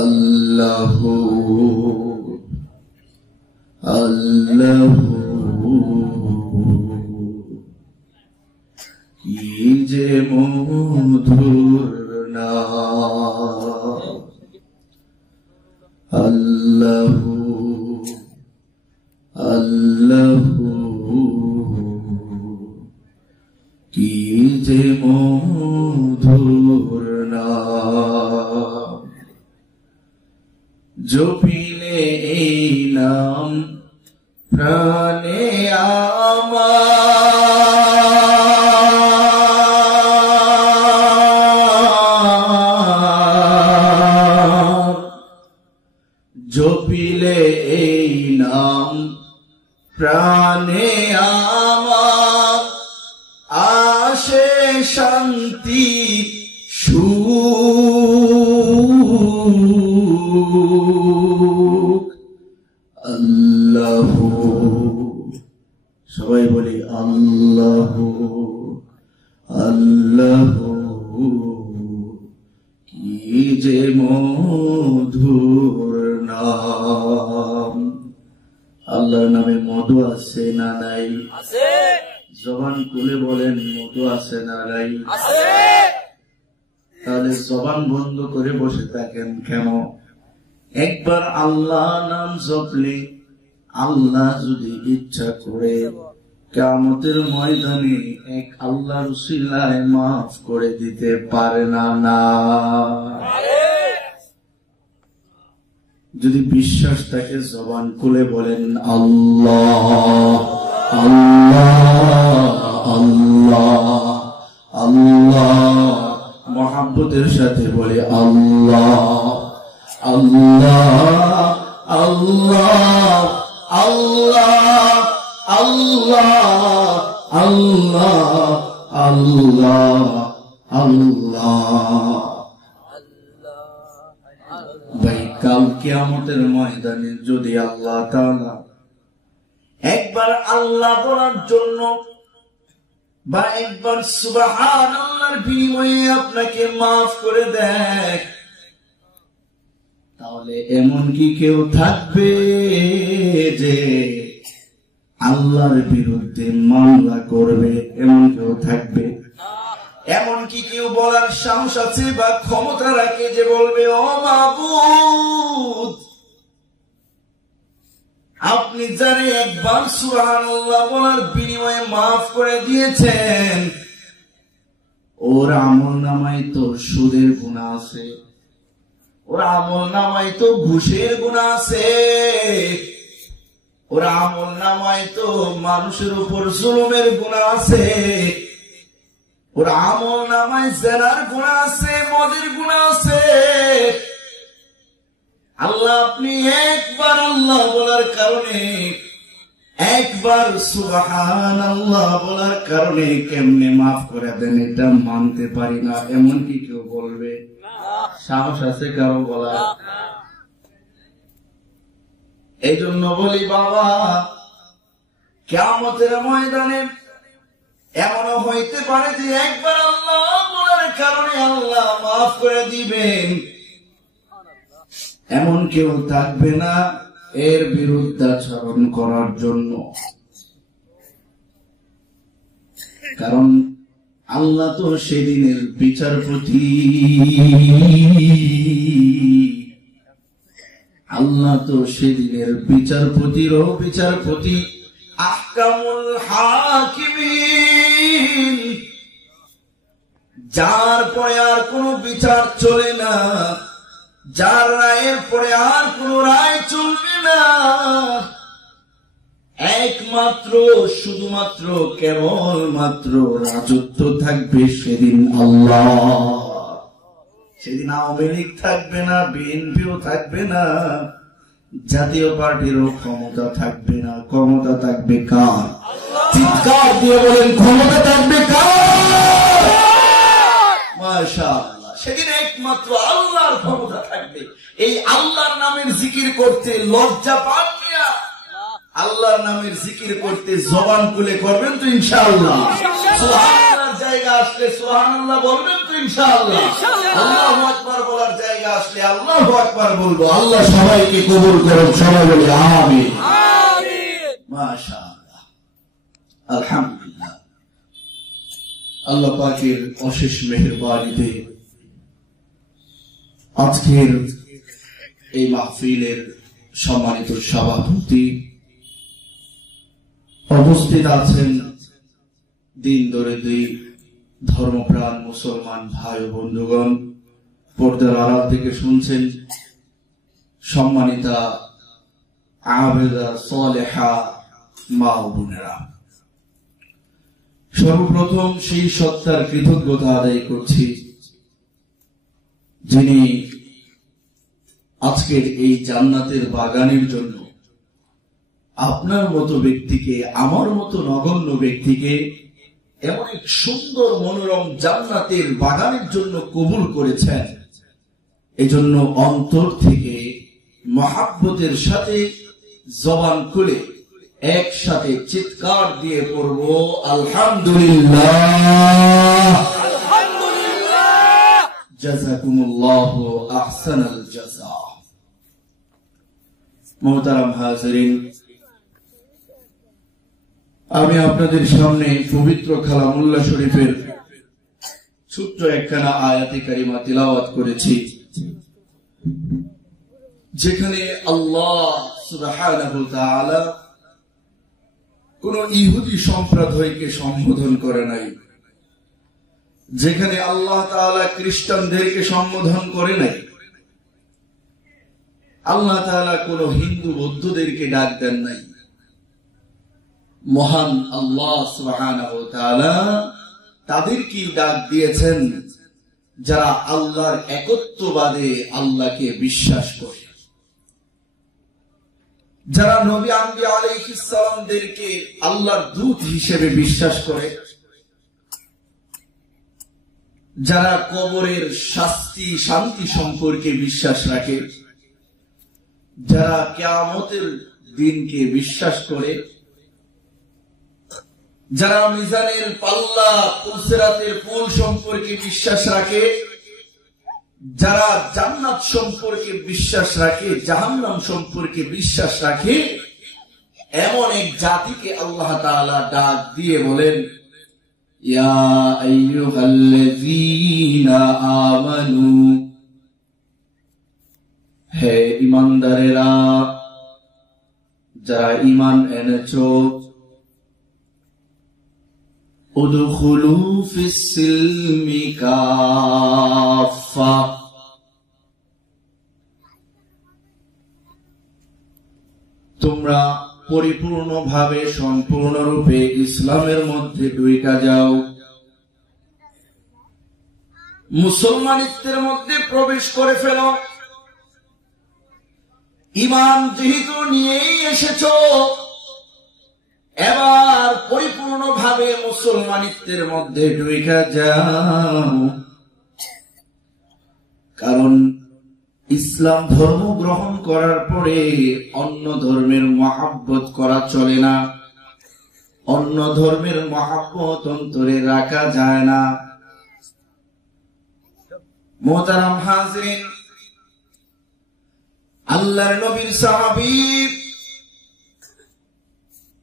আল্লাহু আল্লাহু কি যে মধুর নাম, আল্লাহু আল্লাহু কি যে মধুর নাম, জপিলে এই নাম প্রাণে আমার, জপিলে এই নাম প্রাণে আমার, আসে শান্তি সুখ। আল্লাহু, সবাই বলি আল্লাহু আল্লাহু কি যে মধুর নাম। আল্লাহর নামে মধু আছে না নাই? আছে। জবান খুলে বলেন মধু আছে না নাই? আছে। তাহলে জবান বন্ধ করে বসে থাকেন কেন? একবার আল্লাহ নাম জপলে আল্লাহ যদি ইচ্ছা করে কিয়ামতের ময়দানে এক আল্লাহর উসিলায় মাফ করে দিতে পারে না? না, যদি বিশ্বাস থাকে জবান খুলে বলেন আল্লাহ আল্লাহ আল্লাহ আল্লাহ, মহাব্বতের সাথে বলে আল্লাহ আল্লাহ আল্লাহ আল্লাহ আল্লাহ আল্লাহ আল্লাহ আল্লাহ। ভাই, কাল কিয়ামতের ময়দানে যদি আল্লাহ তাআলা একবার আল্লাহ বলার জন্য বা একবার সুবহানাল্লাহর বিনিময়ে আপনাকে মাফ করে দেয়, তাহলে এমন কি কেউ থাকবে যে আল্লাহর বিরুদ্ধে মামলা করবে? এমন কেউ থাকবে? এমন কি কেউ বলার সাহস আছে বা ক্ষমতা রাখে যে বলবে ও মাবুদ, আপনি যারে একবার সুবহানাল্লাহ বলার বিনিময়ে মাফ করে দিয়েছেন, ওর আমলনামায় তো সুদের গুনাহ আছে, ওর আমলনামায় তো ঘুষের গুনাহ আছে, ওর আমলনামায় তো মানুষের উপর জুলুমের গুনাহ আছে, ওর আমলনামায় জিনার গুনাহ আছে, মদের গুনাহ আছে। আল্লাহ, আপনি একবার আল্লাহ বলার কারণে, একবার সুবহানাল্লাহ বলার কারণে কেমনে মাফ করে দেন এটা মানতে পারি না, এমন কি কেউ বলবে? সাহস আছে কারো বলা? এই জন্য বলি বাবা, কিয়ামতের ময়দানে এমনও হইতে পারে যে একবার আল্লাহ বলার কারণে আল্লাহ মাফ করে দিবেন, এমন কেউ থাকবে না এর বিরুদ্ধাচরণ করার জন্য। কারণ আল্লাহ তো সেদিনের বিচারপতি, আল্লাহ তো সেদিনের বিচারপতিরও বিচারপতি, আহকামুল হাকিমিন, যার পরে আর কোনো বিচার চলে না, যার রায়ের পরে আর কোন রায় চলবে না, একমাত্র শুধুমাত্র কেবলমাত্র রাজত্ব থাকবে সেদিন আল্লাহ। সেদিন আওয়ামী লীগ থাকবে না, বিএনপিও থাকবে না, জাতীয় পার্টিরও ক্ষমতা থাকবে না। ক্ষমতা থাকবে কার? চিৎকার দিয়ে বলেন ক্ষমতা থাকবে কার? মাশাআল্লাহ, সেদিন একমাত্র আল্লাহর ক্ষমতা থাকবে। এই আল্লাহর নামের জিকির করতে লজ্জা পান মিয়া? আল্লাহর নামের জিকির করতে জবান খুলে করবেন তো ইনশাআল্লাহ? সুবহানাল্লাহর জায়গা আসলে সুবহানাল্লাহ বলবেন তো ইনশাআল্লাহ? আল্লাহু আকবার বলার জায়গা আসলে আল্লাহু আকবার বলবো। আল্লাহ সবাইকে কবুল করুন, সবাই বলি আমিন। মাশাআল্লাহ, আলহামদুলিল্লাহ। আল্লাহ পাকের অশেষ মেহেরবানিতে আজকের এই মাহফিলের সম্মানিত সভাপতি উপস্থিত আছেন দিন দরিদ্রী ধর্মপ্রাণ মুসলমান ভাই ও বন্ধুগণ, পর্দার আড়াল থেকে শুনছেন সম্মানিতা আবেদা সালেহা মা ও বোনেরা। সর্বপ্রথম সেই সত্তার কৃতজ্ঞতা আদায় করছি যিনি আজকের এই জান্নাতের বাগানের জন্য আপনার মতো ব্যক্তিকে, আমার মতো নগণ্য ব্যক্তিকে এমন এক সুন্দর মনোরম জান্নাতের বাগানের জন্য কবুল করেছেন। এজন্য অন্তর থেকে মহাব্বতের সাথে জবান খুলে একসাথে চিৎকার দিয়ে পড়ব আলহামদুলিল্লাহ, আলহামদুলিল্লাহ, জাযাকুমুল্লাহু আহসানাল জাযা। মুহতারাম হাজিরিন, আমি আপনাদের সামনে পবিত্র কালামুল্লাহ শরীফের ছোট্ট একখানা আয়াতে কারিমা তিলাওয়াত করেছি, যেখানে আল্লাহ সুবহানাহু ওয়া তাআলা কোন ইহুদি সম্প্রদায়কে সম্বোধন করে নাই, যেখানে আল্লাহ তাআলা খ্রিস্টানদেরকে সম্বোধন করে নাই, আল্লাহ তাআলা কোন হিন্দু বৌদ্ধদেরকে ডাক দেন নাই। মহান আল্লাহ সুবহানাহু ওয়া তাআলা তাদেরকে ডাক দিয়েছেন যারা আল্লাহর একত্ববাদে আল্লাহকে বিশ্বাস করে, যারা নবী আম্বিয়া আলাইহিস সালামদেরকে আল্লাহর দূত হিসেবে বিশ্বাস করে, যারা কবরের শাস্তি শান্তি সম্পর্কে বিশ্বাস রাখে, যারা কিয়ামতের দিনকে বিশ্বাস করে, যারা মিজানের পাল্লা পুলসিরাতের পুল সম্পর্কে বিশ্বাস রাখে, যারা জান্নাত সম্পর্কে বিশ্বাস রাখে, জাহান্নাম সম্পর্কে বিশ্বাস রাখে, এমন এক জাতিকে আল্লাহ তাআলা ডাক দিয়ে বলেন, ইয়া আইয়ুহাল্লাযীনা আমানু, হে ঈমানদারেরা, যারা ঈমান এনেছো, উদখুলু ফিস-সিলমি কাফা, তোমরা পরিপূর্ণভাবে সম্পূর্ণরূপে ইসলামের মধ্যে ঢুইকা যাও, মুসলমানিত্বের মধ্যে প্রবেশ করে ফেলো। ঈমান যেহেতু নিয়েই এসেছো, এবার পরিপূর্ণভাবে মুসলমানিত্বের মধ্যে ঢুইকা যাও, কারণ ইসলাম ধর্ম গ্রহণ করার পরে অন্য ধর্মের মহাব্বত করা চলে না, অন্য ধর্মের মহাব্বত অন্তরে রাখা যায় না। মুহতারাম হাজিরিন, আল্লাহর নবীর সাহাবী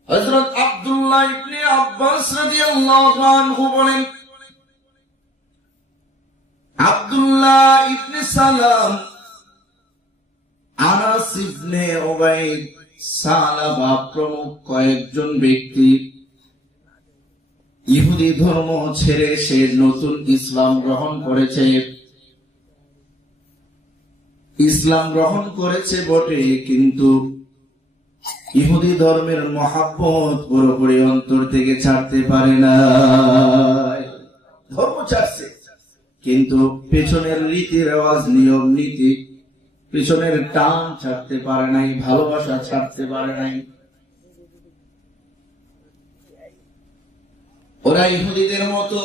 হযরত আব্দুল্লাহ ইবনে আব্বাস রাদিয়াল্লাহু আনহু বলেন, আব্দুল্লাহ ইবনে সালাম, আনাস ইবনে উবাইদ, সালাবা প্রমুখ কয়েকজন ব্যক্তি ইহুদি ধর্ম ছেড়ে সে নতুন ইসলাম গ্রহণ করেছে। ইসলাম গ্রহণ করেছে বটে, কিন্তু ইহুদি ধর্মের মহাব্বত পুরোপুরি অন্তর থেকে ছাড়তে পারে না। ধর্ম ছাড়ছে, কিন্তু পেছনের রীতি রেওয়াজ, নিয়ম নীতি, পেছনের টান ছাড়তে পারে নাই, ভালোবাসা ছাড়তে পারে নাই। ওরা ইহুদিদের মতো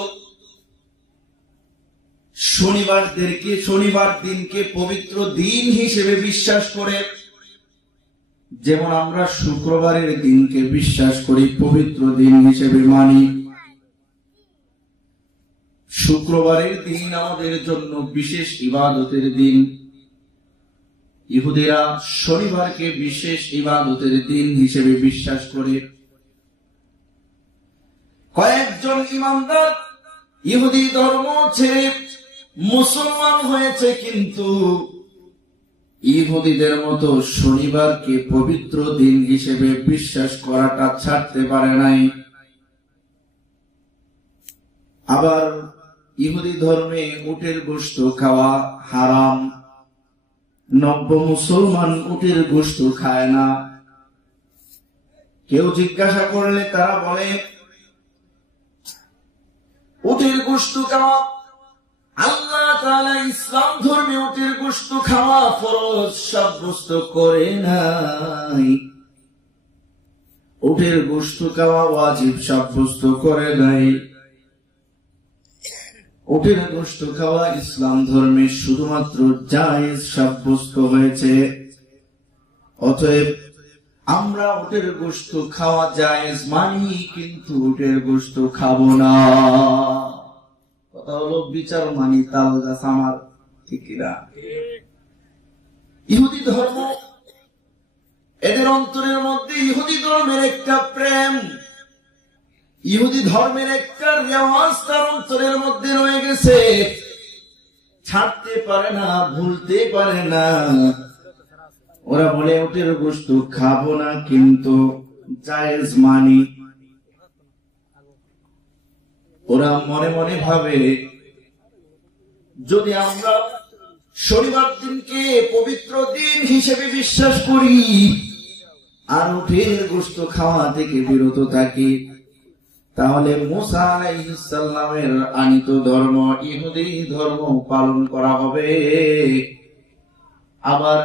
শনিবার দিনকে পবিত্র দিন হিসেবে বিশ্বাস করে, যেমন আমরা শুক্রবারের দিনকে বিশ্বাস করি, পবিত্র দিন হিসেবে মানি। শুক্রবারের দিন আমাদের জন্য বিশেষ ইবাদতের দিন। ইহুদিরা শনিবারকে বিশেষ ইবাদতের দিন হিসেবে বিশ্বাস করে। কয়েকজন ইমানদার ইহুদি ধর্ম ছেড়ে মুসলমান হয়েছে, কিন্তু ইহুদিদের মতো শনিবারকে পবিত্র দিন হিসেবে বিশ্বাস করাটা ছাড়তে পারে নাই। আবার ইহুদি ধর্মে উটের গোশত খাওয়া হারাম। নব্য মুসলমান উটের গোশত খায় না। কেউ জিজ্ঞাসা করলে তারা বলে উটের গোশত খাওয়া, আল্লাহ তাআলা ইসলাম ধর্মে উটের গোশত খাওয়া ফরজ সাব্যস্ত করে নাই, উটের গোশত খাওয়া ওয়াজিব সাব্যস্ত করে নাই। উটের গোশত খাওয়া ইসলাম ধর্মে শুধুমাত্র জায়েজ সাব্যস্ত হয়েছে। অতএব আমরা উটের গোশত খাওয়া জায়েজ মানি, কিন্তু উটের গোশত খাবো না। কথা হলো বিচার মানি তাল গাছ আমার, ঠিক কিনা? ইহুদি ধর্ম, এদের অন্তরের মধ্যে ইহুদি ধর্মের একটা প্রেম, ইহুদি ধর্মের একটা রেওয়াজ তার অন্তরের মধ্যে রয়ে গেছে, ছাড়তে পারে না, ভুলতে পারে না। ওরা বলে উটের গোশত খাবো না, কিন্তু জায়েজ মানি। ওরা মনে মনে ভাবে যদি আমরা শনিবার দিনকে পবিত্র দিন হিসেবে বিশ্বাস করি আর উটের গোশত খাওয়া থেকে বিরত থাকি, তাহলে মুসা আলাইহিস সালামের আনিত ধর্ম ইহুদি ধর্ম পালন করা হবে, আবার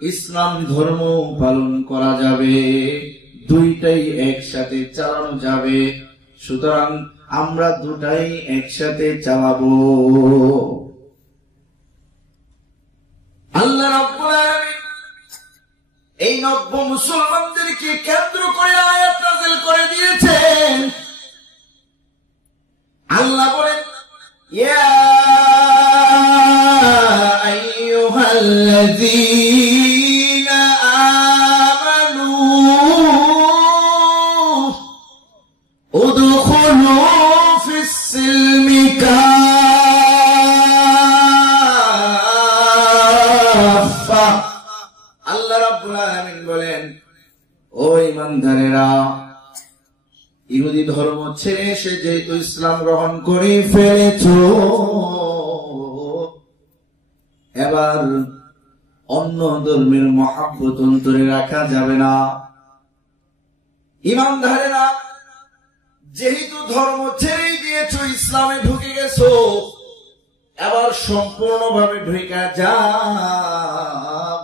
ইসলাম ধর্ম পালন করা যাবে, দুইটাই একসাথে চালানো যাবে। সুতরাং আমরা দুটাই একসাথে চালাবো। আল্লাহ রাব্বুল আলামিন এই নব্য মুসলমানদেরকে কেন্দ্র করে আয়াত নাযিল করে দিয়েছেন। আল্লাহ বলেন, ইয়া আইয়ুহাল্লাযীনা আমানু উদখুলু ফিস সিলমি কাফা। আল্লাহ রাব্বুল আলামিন বলেন, ও ঈমানদারেরা, ইহুদি ধর্ম ছেড়ে এসে যেহেতু ইসলাম গ্রহণ করে ফেলেছো, এবার অন্য ধর্মের মহাব্বত অন্তরে রাখা যাবে না। ঈমানদারেরা, যেহেতু ধর্ম ছেড়ে দিয়েছো, ইসলামে ঢুকে গেছো, এবার সম্পূর্ণভাবে ঢুকে যাও।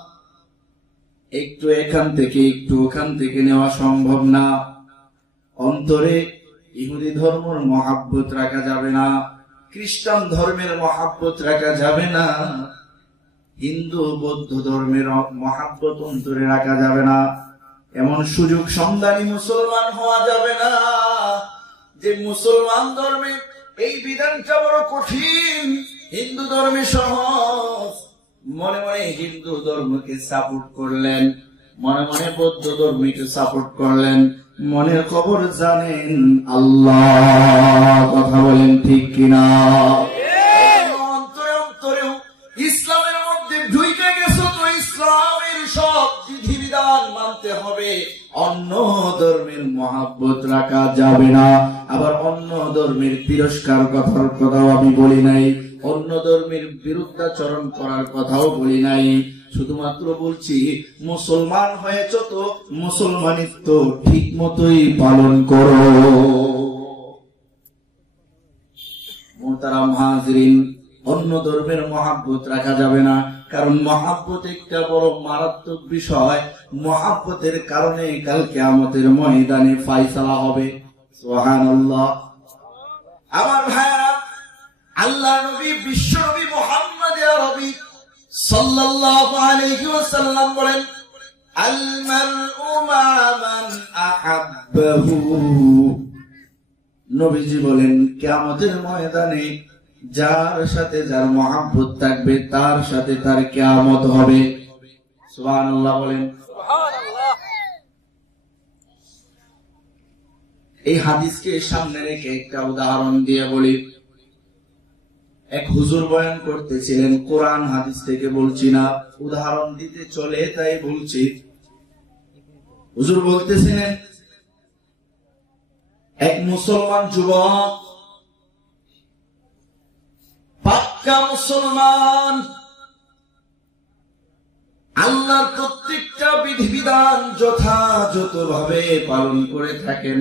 একটু এখান থেকে একটু ওখান থেকে নেওয়া সম্ভব না। অন্তরে ইহুদি ধর্মের মহাব্বত রাখা যাবে না, খ্রিস্টান ধর্মের মহাব্বত রাখা যাবে না, হিন্দু বৌদ্ধ ধর্মের মহাব্বত অন্তরে রাখা যাবে না। এমন সুযোগ সন্ধানী মুসলমান হওয়া যাবে না যে মুসলমান ধর্মে এই বিধানটা বড় কঠিন, হিন্দু ধর্মে সহজ। মনে মনে হিন্দু ধর্মকে সাপোর্ট করলেন, মনে মনে বৌদ্ধ ধর্মকে সাপোর্ট করলেন, মনের খবর জানেন আল্লাহ। কথা বলেন ঠিক কিনা? অন্তরে অন্তরেও ইসলামের মধ্যে ঢুকে গেছো, তো ইসলামের সব বিধিবিধান মানতে হবে। অন্য ধর্মের মহাব্বত রাখা যাবে না। আবার অন্য ধর্মের তিরস্কার কথার কথাও আমি বলি নাই, অন্য ধর্মের বিরুদ্ধাচরণ করার কথাও বলি নাই। শুধুমাত্র বলছি মুসলমান হয়েছ তো মুসলমানিত্ব ঠিক মতোই পালন করো। মুহতারাম হাজিরিন, অন্য ধর্মের মহাব্বত রাখা যাবে না, কারণ মহাব্বত একটা বড় মারাত্মক বিষয়। মহাব্বতের কারণে কাল কিয়ামতের ময়দানে ফায়সালা হবে। সুবহানাল্লাহ। আমার ভাইরা, আল্লাহ নবী বিশ্ব নবী মুহাম্মদ আরবি সাল্লাল্লাহু আলাইহি ওয়াসাল্লাম বলেন, আল মারউ মা মান আহাব্বাহু। নবীজি বলেন, কিয়ামতের ময়দানে যার সাথে যার মহব্বত থাকবে তার সাথে তার কিয়ামত হবে। সুবহানাল্লাহ বলেন। এই হাদিসকে সামনে রেখে একটা উদাহরণ দিয়ে বলি। এক হুজুর বয়ান করতেছিলেন, কোরআন হাদিস থেকে বলছি না, উদাহরণ দিতে চলে তাই বলছি। হুজুর বলতেছিলেন, এক মুসলমান যুবক, পাক্কা মুসলমান, আল্লাহর প্রত্যেকটা বিধিবিধান যথাযথভাবে পালন করে থাকেন।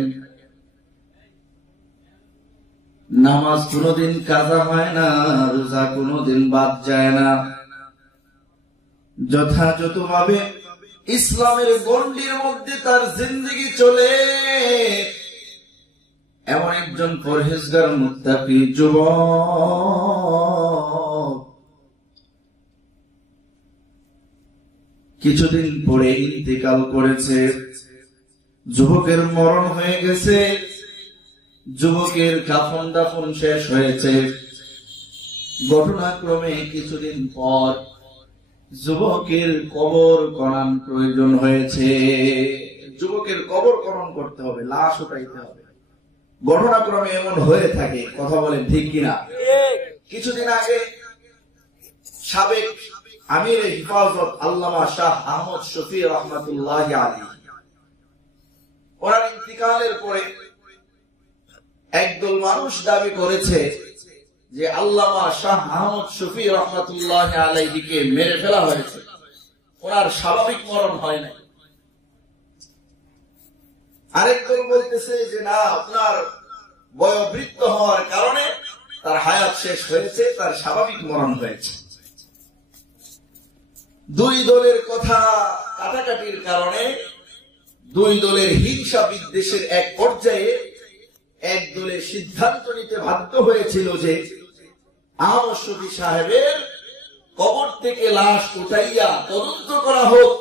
নামাজ কোনদিন কাজা হয় না, রোজা কোনদিন বাদ যায় না, যথাযথভাবে ইসলামের গণ্ডির মধ্যে তার জিন্দেগি চলে। এমন একজন পরহেজগার মুত্তাকি যুবক কিছুদিন পরে ইন্তেকাল করেছে। যুবকের মরণ হয়ে গেছে, যুবকের কাফন দাফন শেষ হয়েছে। ঘটনাক্রমে কিছুদিন পর যুবকের কবর খনন প্রয়োজন হয়েছে। যুবকের কবর খনন করতে হবে, লাশ উঠাইতে হবে। ঘটনাক্রমে এমন হয়ে থাকে, কথা বলেন ঠিক কিনা? কিছুদিন আগে সাবেক আমির হিফাজত আল্লামা শাহ আহমদ শফি রহমাতুল্লাহ আলাইহি, ওনার ইন্তিকালের পরে একদল মানুষ দাবি করেছে যে আল্লামা শাহ আহমদ শফি রহমাতুল্লাহ আলাইহিকে মেরে ফেলা হয়েছে, ওনার স্বাভাবিক মরণ হয় নাই। আরেক দল বলতেছে যে না, আপনার বয়োবৃদ্ধ হওয়ার কারণে তার হায়াত শেষ হয়েছে, তার স্বাভাবিক মরণ হয়েছে। দুই দলের কথা কাটাকাটির কারণে, দুই দলের হিংসা বিদ্বেষের এক পর্যায়ে এক দলের সিদ্ধান্ত নিতে বাধ্য হয়েছিল যে আহমদ শফি সাহেবের কবর থেকে লাশ উঠাইয়া তদন্ত করা হোক,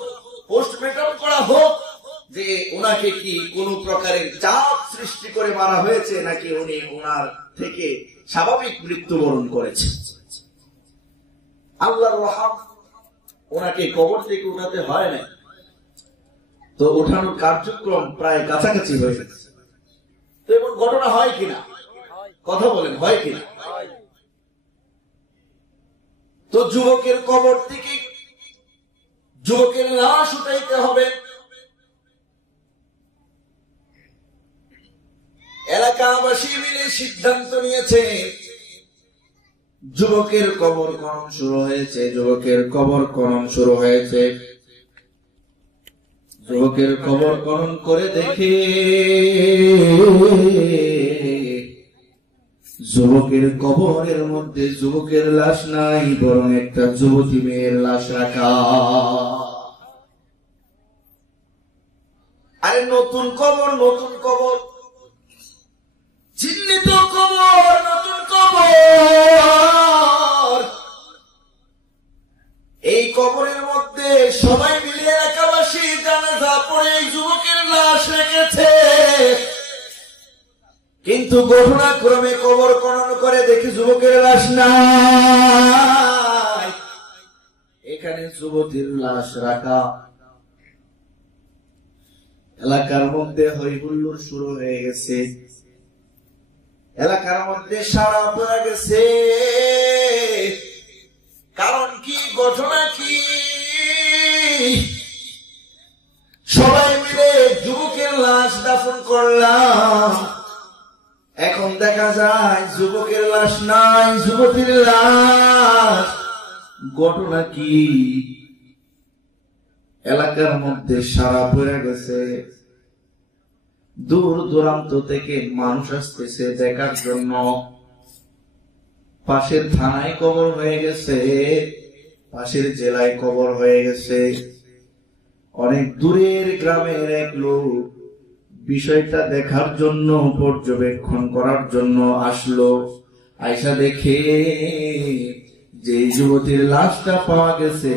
পোস্টমর্টম করা হোক, যে ওনাকে কি কোন প্রকারের চাপ সৃষ্টি করে মারা হয়েছে নাকি উনি ওনার থেকে স্বাভাবিক মৃত্যুবরণ করেছে। আল্লাহর রহম, ওনাকে কবর থেকে উঠাতে হয় না, তো ওঠানোর কার্যক্রম প্রায় কাছাকাছি হয়ে গেছে। তো এমন ঘটনা হয় কিনা, কথা বলেন, হয় কিনা? তো যুবকের কবর থেকে যুবকের লাশ উঠাইতে হবে। এলাকাবাসী মিলে সিদ্ধান্ত নিয়েছে, যুবকের কবর খনন শুরু হয়েছে। যুবকের কবর খনন শুরু হয়েছে। যুবকের কবর খনন করে দেখে যুবকের কবরের মধ্যে যুবকের লাশ নাই, বরং একটা যুবতী মেয়ের লাশ রাখা। আরে নতুন কবর, নতুন কবর, চিহ্নিত কবর, নতুন কবর। এই কবরের মধ্যে সবাই মিলে এলাকাবাসী জানাজা পড়ে এই যুবকের লাশ রেখেছে। কিন্তু ঘটনাক্রমে কবর খনন করে দেখি যুবকের লাশ নাই, এখানে যুবতীর লাশ রাখা। এলাকার মধ্যে হই হুল্লোড় শুরু হয়ে গেছে, এলাকার মধ্যে সারা পড়ে গেছে। কারণ কি, ঘটনা কি? সবাই মিলে যুবকের লাশ দাফন করলাম, এখন দেখা যায় যুবকের লাশ নাই, যুবতীর লাশ। ঘটনা কি? এলাকার মধ্যে সারা পড়ে গেছে। দূর দূরান্ত থেকে মানুষ আসতেছে দেখার জন্য। পাশের থানায় কবর হয়ে গেছে, পাশের জেলায় কবর হয়ে গেছে। অনেক দূরের গ্রামের এক লোক বিষয়টা দেখার জন্য, পর্যবেক্ষণ করার জন্য আসলো। আয়সা দেখে যে যুবতীর লাশটা পাওয়া গেছে,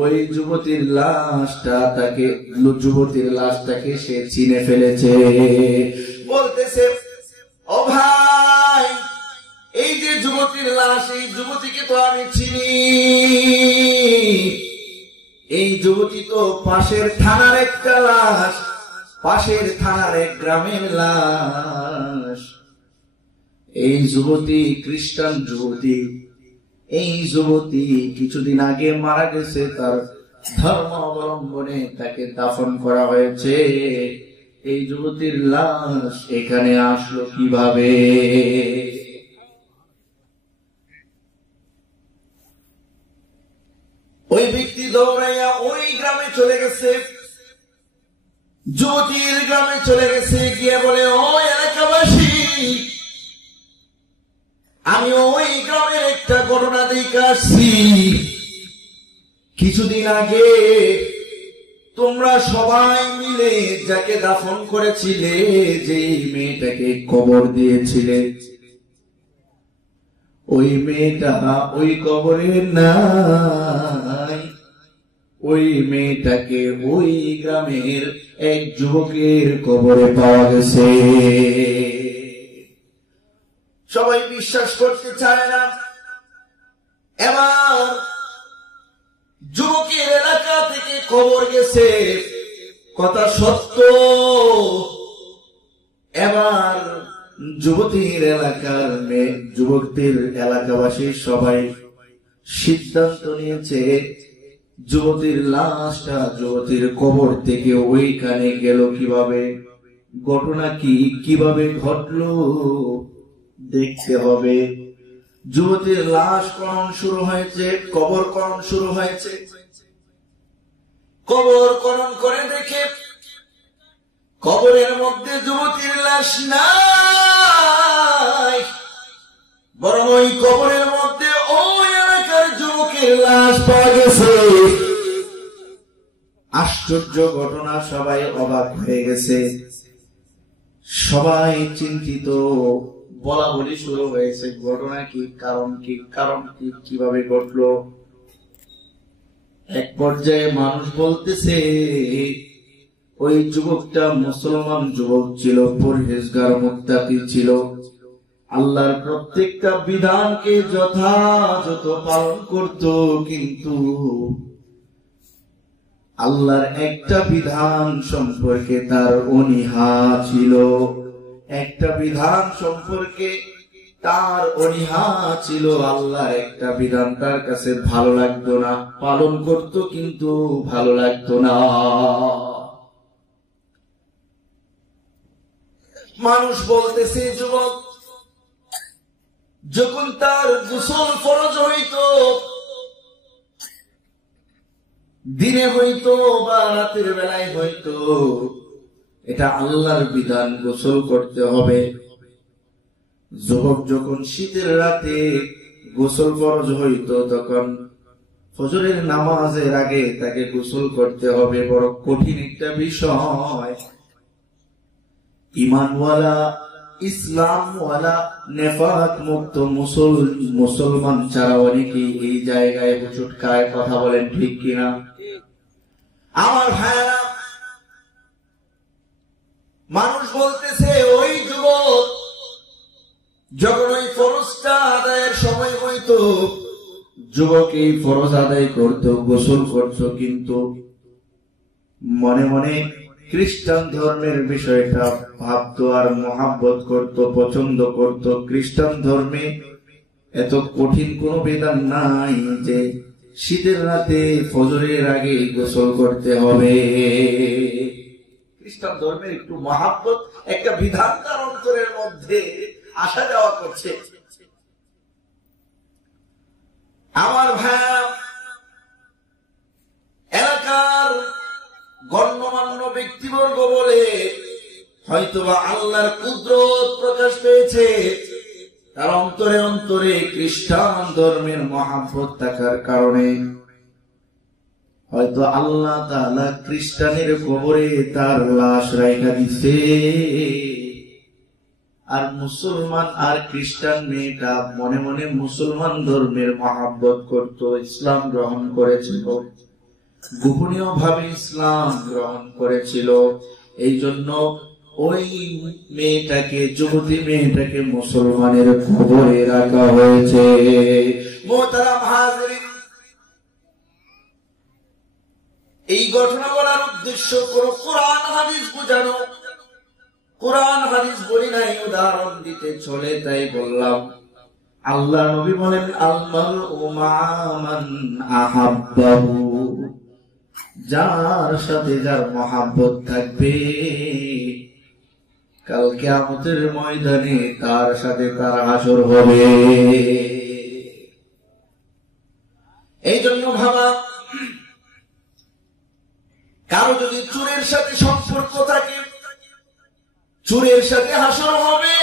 ওই যুবতীর লাশটাকে সে চিনে ফেলেছে। বলতেছে, ও ভাই, এই যে যুবতীর লাশ, এই যুবতীকে তো আমি চিনি, এই যুবতী তো পাশের থানার একটা লাশ, পাশের থানার এক গ্রামের লাশ। এই যুবতী খ্রিস্টান যুবতী, এই যুবতী কিছুদিন আগে মারা গেছে, তার ধর্ম অবলম্বনে তাকে দাফন করা হয়েছে। এই যুবতীর লাশ এখানে আসলো কিভাবে? ওই ব্যক্তি দৌড়াইয়া ওই গ্রামে চলে গেছে, যুবতীর গ্রামে চলে গেছে, গিয়ে বলে, ও এলাকাবাসী, আমি ওই গ্রামের একটা ঘটনা দেখে আসছি। কিছুদিন আগে তোমরা সবাই মিলে যাকে দাফন করেছিলে, যে মেয়েটাকে কবর দিয়েছিলে, ওই মেয়েটা ওই কবরে নাই। ওই মেয়েটাকে ওই গ্রামের এক যুবকের কবরে পাওয়া গেছে। সবাই বিশ্বাস করতে চায় না। এবার যুবকের এলাকা থেকে খবর গেছে, কথা সত্য। এবার যুবতীর এলাকার মেয়ে, যুবকদের এলাকাবাসী সবাই সিদ্ধান্ত নিয়েছে, যুবতীর লাশটা যুবতীর কবর থেকে ওইখানে গেল কিভাবে, ঘটনা কি, কিভাবে ঘটলো দেখতে হবে। যুবতীর লাশ খনন শুরু হয়েছে, কবর খনন শুরু হয়েছে। কবর খনন করে দেখে কবরের মধ্যে যুবতীর লাশ নাই, বরং ওই কবরের মধ্যে ওই এলাকার যুবকের লাশ পাওয়া গেছে। আশ্চর্য ঘটনা, সবাই অবাক হয়ে গেছে, সবাই চিন্তিত, বলা বলি শুরু হয়েছে, ঘটনা কি, কারণ কি, কারণ কি, কিভাবে ঘটলো। এক পর্যায়ে মানুষ বলতেছে, ওই যুবকটা মুসলমান যুবক ছিল, পরহেজগার মুত্তাকি ছিল, আল্লাহর প্রত্যেকটা বিধানকে যথাযথ পালন করত, কিন্তু আল্লাহর একটা বিধান সম্পর্কে তার অনীহা ছিল, একটা বিধান সম্পর্কে তার অনীহা ছিল। আল্লাহর একটা বিধান তার কাছে ভালো লাগতো না, পালন করত কিন্তু ভালো লাগতো না। মানুষ বলতেছে, যুবক যখন তার গোসল ফরজ হইতো, দিনে হইতো বা রাতের বেলায় হইতো, এটা আল্লাহর বিধান, গোসল করতে হবে। যুবক যখন শীতের রাতে গোসল ফরজ হইতো, তখন ফজরের নামাজের আগে তাকে গোসল করতে হবে। বড় কঠিন একটা বিষয়। ঈমানওয়ালা, ইসলামওয়ালা, নেফাক মুক্ত মুসলমান ছাড়া অনেকেই এই জায়গায় চুটকায় কথা বলেন, ঠিক কিনা? আমার ভাইরা, মানুষ বলতেছে, ওই যুবক যখন ওই ফরজটা আদায়ের সময় হইতো, যুবক এই ফরজ আদায় করত, গোসল করত, কিন্তু মনে মনে খ্রিস্টান ধর্মের বিষয়টা ভাবতো আর মহাব্বত করত, পছন্দ করত। খ্রিস্টান ধর্মে এত কঠিন কোন বিধান নাই যে শীতের রাতে ফজরের আগে গোসল করতে হবে। খ্রিস্টান ধর্মের একটু মহাব্বত, একটা বিধান তার অন্তরের মধ্যে আসা যাওয়া করছে। আমার ভাই, এলাকার গণ্যমান্য ব্যক্তিবর্গ বলে হয়তোবা আল্লাহর কুদরত প্রকাশ পেয়েছে, তার অন্তরে অন্তরে খ্রিস্টান ধর্মের মহাব্বত থাকার কারণে হয়তো আল্লাহ তাআলা খ্রিস্টানের কবরে তার লাশ রাইখা দিছে। আর মুসলমান আর খ্রিস্টান মেয়েটা মনে মনে মুসলমান ধর্মের মহাব্বত করত, ইসলাম গ্রহণ করেছিল, গোপনীয় ভাবে ইসলাম গ্রহণ করেছিল। এই জন্য ওই মেয়েটাকে, যুবতী মেয়েটাকে মুসলমানের কবরে রাখা হয়েছে। মোহতারাম হাজিরিন, এই ঘটনা বলার উদ্দেশ্য কোন কোরআন হাদিস বোঝানো, কোরআন হাদিস বলি নাই, উদাহরণ দিতে চলে তাই বললাম। আল্লাহ নবী বলেন আল-মারউ মা'a মান আহাব্বাহু, যার সাথে যার মহব্বত থাকবে কাল কিয়ামতের ময়দানে তার সাথে তার হাসর হবে। এই জন্য ভাবা, কারো যদি চোরের সাথে সম্পর্ক থাকে, চোরের সাথে হাসর হবে।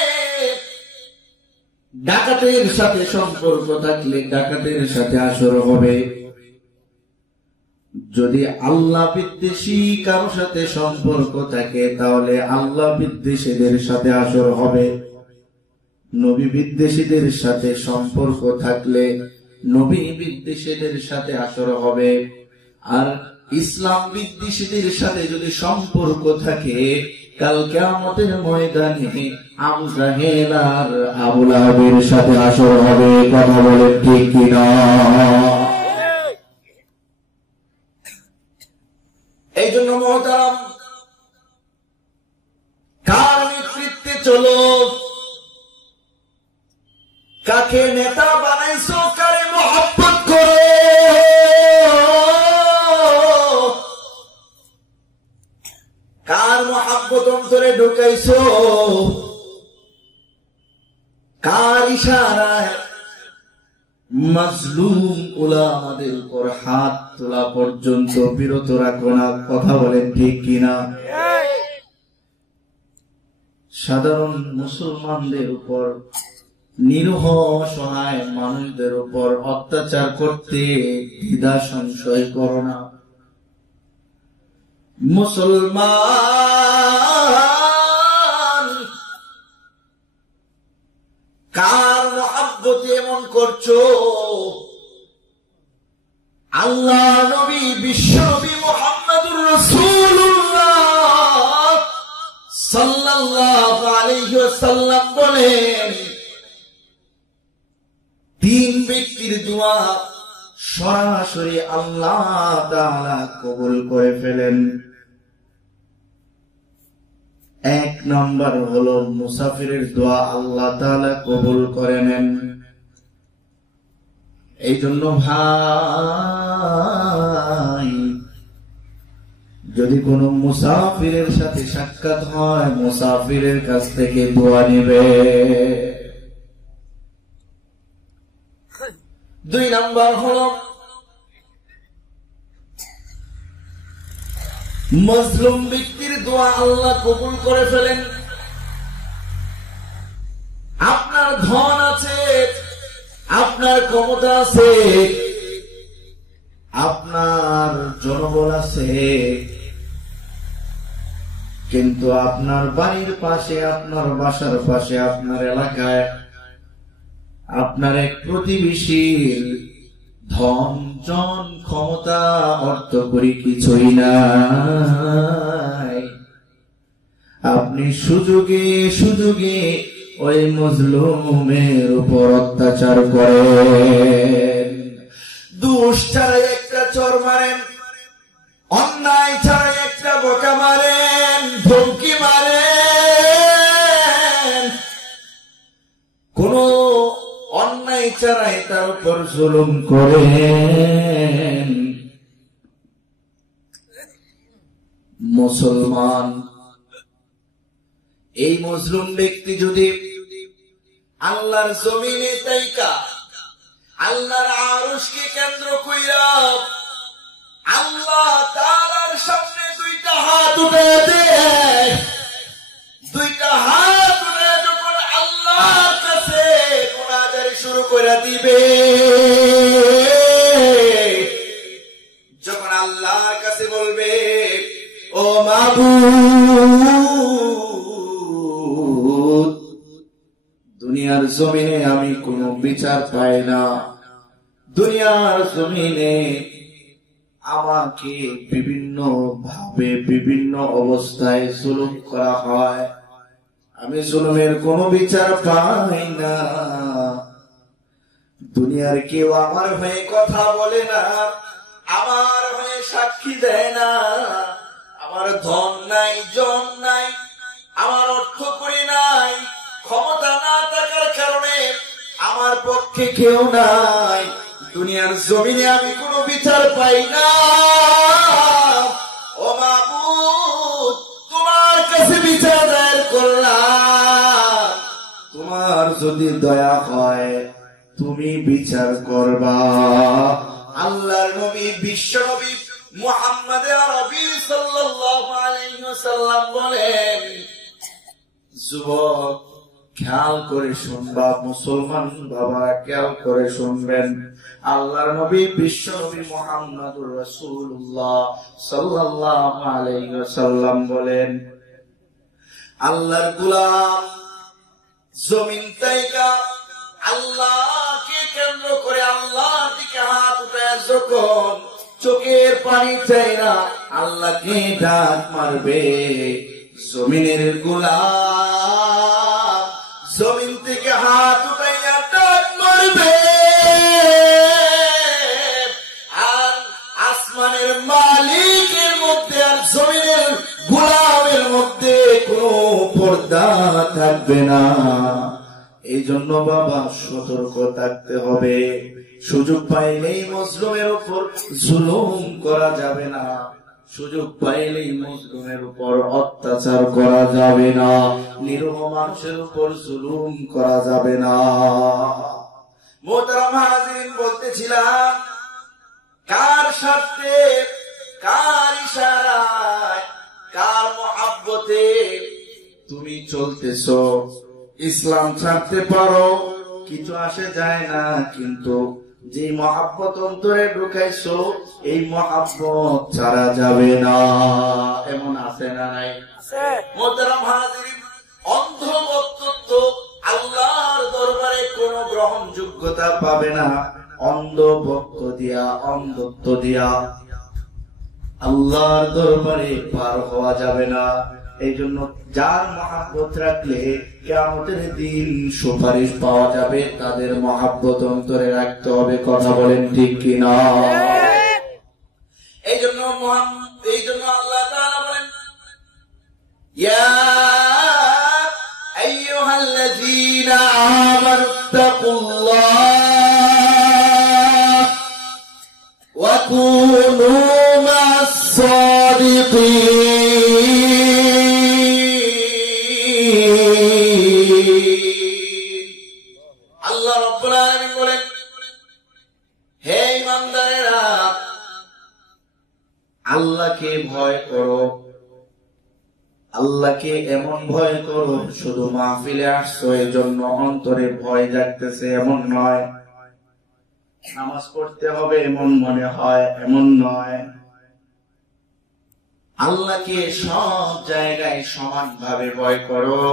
ডাকাতের সাথে সম্পর্ক থাকলে ডাকাতের সাথে হাসর হবে। যদি আল্লাহ বিদ্বেষী কারো সাথে সম্পর্ক থাকে তাহলে আল্লাহ বিদ্বেষীদের সাথে হাসর হবে। নবী বিদ্বেষীদের সাথে সম্পর্ক থাকলে নবী বিদ্বেষীদের সাথে হাসর হবে। আর ইসলাম বিদ্বেষীদের সাথে যদি সম্পর্ক থাকে কাল কিয়ামতের ময়দানে আবু জাহেল আর আবু লাহাবের সাথে হাসর হবে। কথা বলেন ঠিক কিনা? এই জন্য মুহতারাম, কার নেতৃত্বে চলো, কাকে নেতা বানাইছো, কারে মহব্বত করো, কার মহব্বত অন্তরে ঢুকাইছো, কার ইশারায় মাজলুম উলামাদের উপর হাত তোলা পর্যন্ত বিরত রাখো না। কথা বলেন ঠিক কিনা? সাধারণ মুসলমানদের উপর, নিরীহ অসহায় মানুষদের উপর অত্যাচার করতে দ্বিধা সংশয় করো না। মুসলমান, কার মহব্বতে এমন করছো? আল্লাহ নবী, বিশ্ব নবী মুহাম্মদুর রাসূলুল্লাহ সাল্লাল্লাহু আলাইহি ওয়াসাল্লাম বলেন, তিন ব্যক্তির দোয়া সরাসরি আল্লাহ তাআলা কবুল করে ফেলেন। এক নম্বর হলো মুসাফিরের দোয়া আল্লাহ তাআলা কবুল করে নেন। এই জন্য ভাই, যদি কোন মুসাফিরের সাথে সাক্ষাৎ হয় মুসাফিরের কাছ থেকে দোয়া নেবে। দুই নম্বর হলো মজলুম ব্যক্তির দোয়া আল্লাহ কবুল করে ফেলেন। আপনার ধন আছে, আপনার ক্ষমতা আছে, আপনার জনবল আছে, কিন্তু আপনার বাড়ির পাশে, আপনার বাসার পাশে, আপনার এলাকায় আপনার এক প্রতিবেশীর ধন জন ক্ষমতা অর্থ করি কিছুই নাই, আপনি সুযোগে সুযোগে ওই মজলুমের উপর অত্যাচার করেন। দোষ ছাড়াই একটা চর মারেন, অন্যায় ছাড়াই একটা বোকা মারেন, ধমকি মারেন, কোন অন্যায় ছাড়াই তার উপর জুলুম করেন। মুসলমান, এই মজলুম ব্যক্তি যদি আল্লাহর জমিনে তাইকা আল্লাহর আরশকে কেন্দ্র কইরা আল্লাহ তাআলার সামনে দুইটা হাত উঠায় দেয়, দুইটা হাত উঠায় যখন আল্লাহর কাছে মুনাজাত শুরু করে দিবে, যখন আল্লাহর কাছে বলবে, ও মাবুদ, দুনিয়ার জমিনে আমি কোনো বিচার পাই না, দুনিয়ার জমিনে আমাকে বিভিন্ন ভাবে বিভিন্ন অবস্থায় জুলুম করা হয়, আমি জুলুমের কোনো বিচার পাই না। দুনিয়ার কেউ আমার হয়ে কথা বলে না, আমার হয়ে সাক্ষী দেয় না। আমার ধন নাই, জন নাই, আমার অর্থ করি নাই, ক্ষমতা না থাকার কারণে আমার পক্ষে কেউ নাই। দুনিয়ার জমিনে আমি কোনো বিচার পাই না। ও মাবুদ, তোমার কাছে বিচার দায়ের করলাম, তোমার যদি দয়া হয় তুমি বিচার করবা। আল্লাহর নবী, বিশ্ব নবী মুহাম্মদ আরবি সাল্লাল্লাহু আলাইহি ওয়াসাল্লাম বলেন, যুবক খেয়াল করে শুনবা, মুসলমান বাবা খেয়াল করে শুনবেন। আল্লাহর নবী বিশ্ব নবী মুহাম্মদুর রাসূলুল্লাহ সাল্লাল্লাহু আলাইহি ওয়াসাল্লাম বলেন, আল্লাহর গোলাম জমিন থেকে আল্লাহকে কেন্দ্র করে আল্লাহর দিকে হাত উঠায় যখন চোখের পানি চাই না আল্লাহকে ডাক মারবে, জমিনের গোলাম জমিন থেকে হাত উঠাইয়া ডাক মারবে, আর আসমানের মালিকের মধ্যে আর জমিনের গোলামের মধ্যে কোনো পর্দা থাকবে না। এই জন্য বাবা সতর্ক থাকতে হবে। সুযোগ পাইলেই মজলুমের উপর জুলুম করা যাবে না, সুযোগ পাইলেই মজলুমের উপর অত্যাচার করা যাবে না, নিরীহ মানুষের উপর জুলুম করা যাবে না। মোহতারাম হাজিরিন, বলতেছিলাম কার স্বার্থে, কার ইশারায়, কার মহাব্বতে তুমি চলতেছো। ইসলাম ছাড়তে পারো, কিছু আসে যায় না, কিন্তু যে মহাব্বত অন্তরে ঢুকাইছো এই মহাব্বত ছাড়া যাবে না। এমন আছে না নাই? মোহতারাম হাজিরিন, অন্ধভক্ত আল্লাহর দরবারে কোন গ্রহণযোগ্যতা পাবে না। অন্ধভক্ত দিয়া, অন্ধত্ব দিয়া আল্লাহর দরবারে পার হওয়া যাবে না। এই জন্য যার মহাব্বত রাখলে কিয়ামতের দিন সুপারিশ পাওয়া যাবে, তাদের মহাব্বত অন্তরে রাখতে হবে। কথা বলেন ঠিক কিনা? এই জন্য আল্লাহ তাআলা বলেন, ইয়া আইয়ুহাল্লাযীনা আমানুত্তাকুল্লাহ ওয়া কুনু মা'আস সাদিকিন। আল্লাহ রাব্বুল আলামিন বলেন, হে ঈমানদারেরা, আল্লাহকে ভয় করো। আল্লাহকে এমন ভয় করো, শুধু মাহফিলে আসছো এই জন্য অন্তরে ভয় জাগতেছে এমন নয়, নামাজ পড়তে হবে এমন মনে হয় এমন নয়। আল্লাহকে সব জায়গায় সমান ভাবে ভয় করো।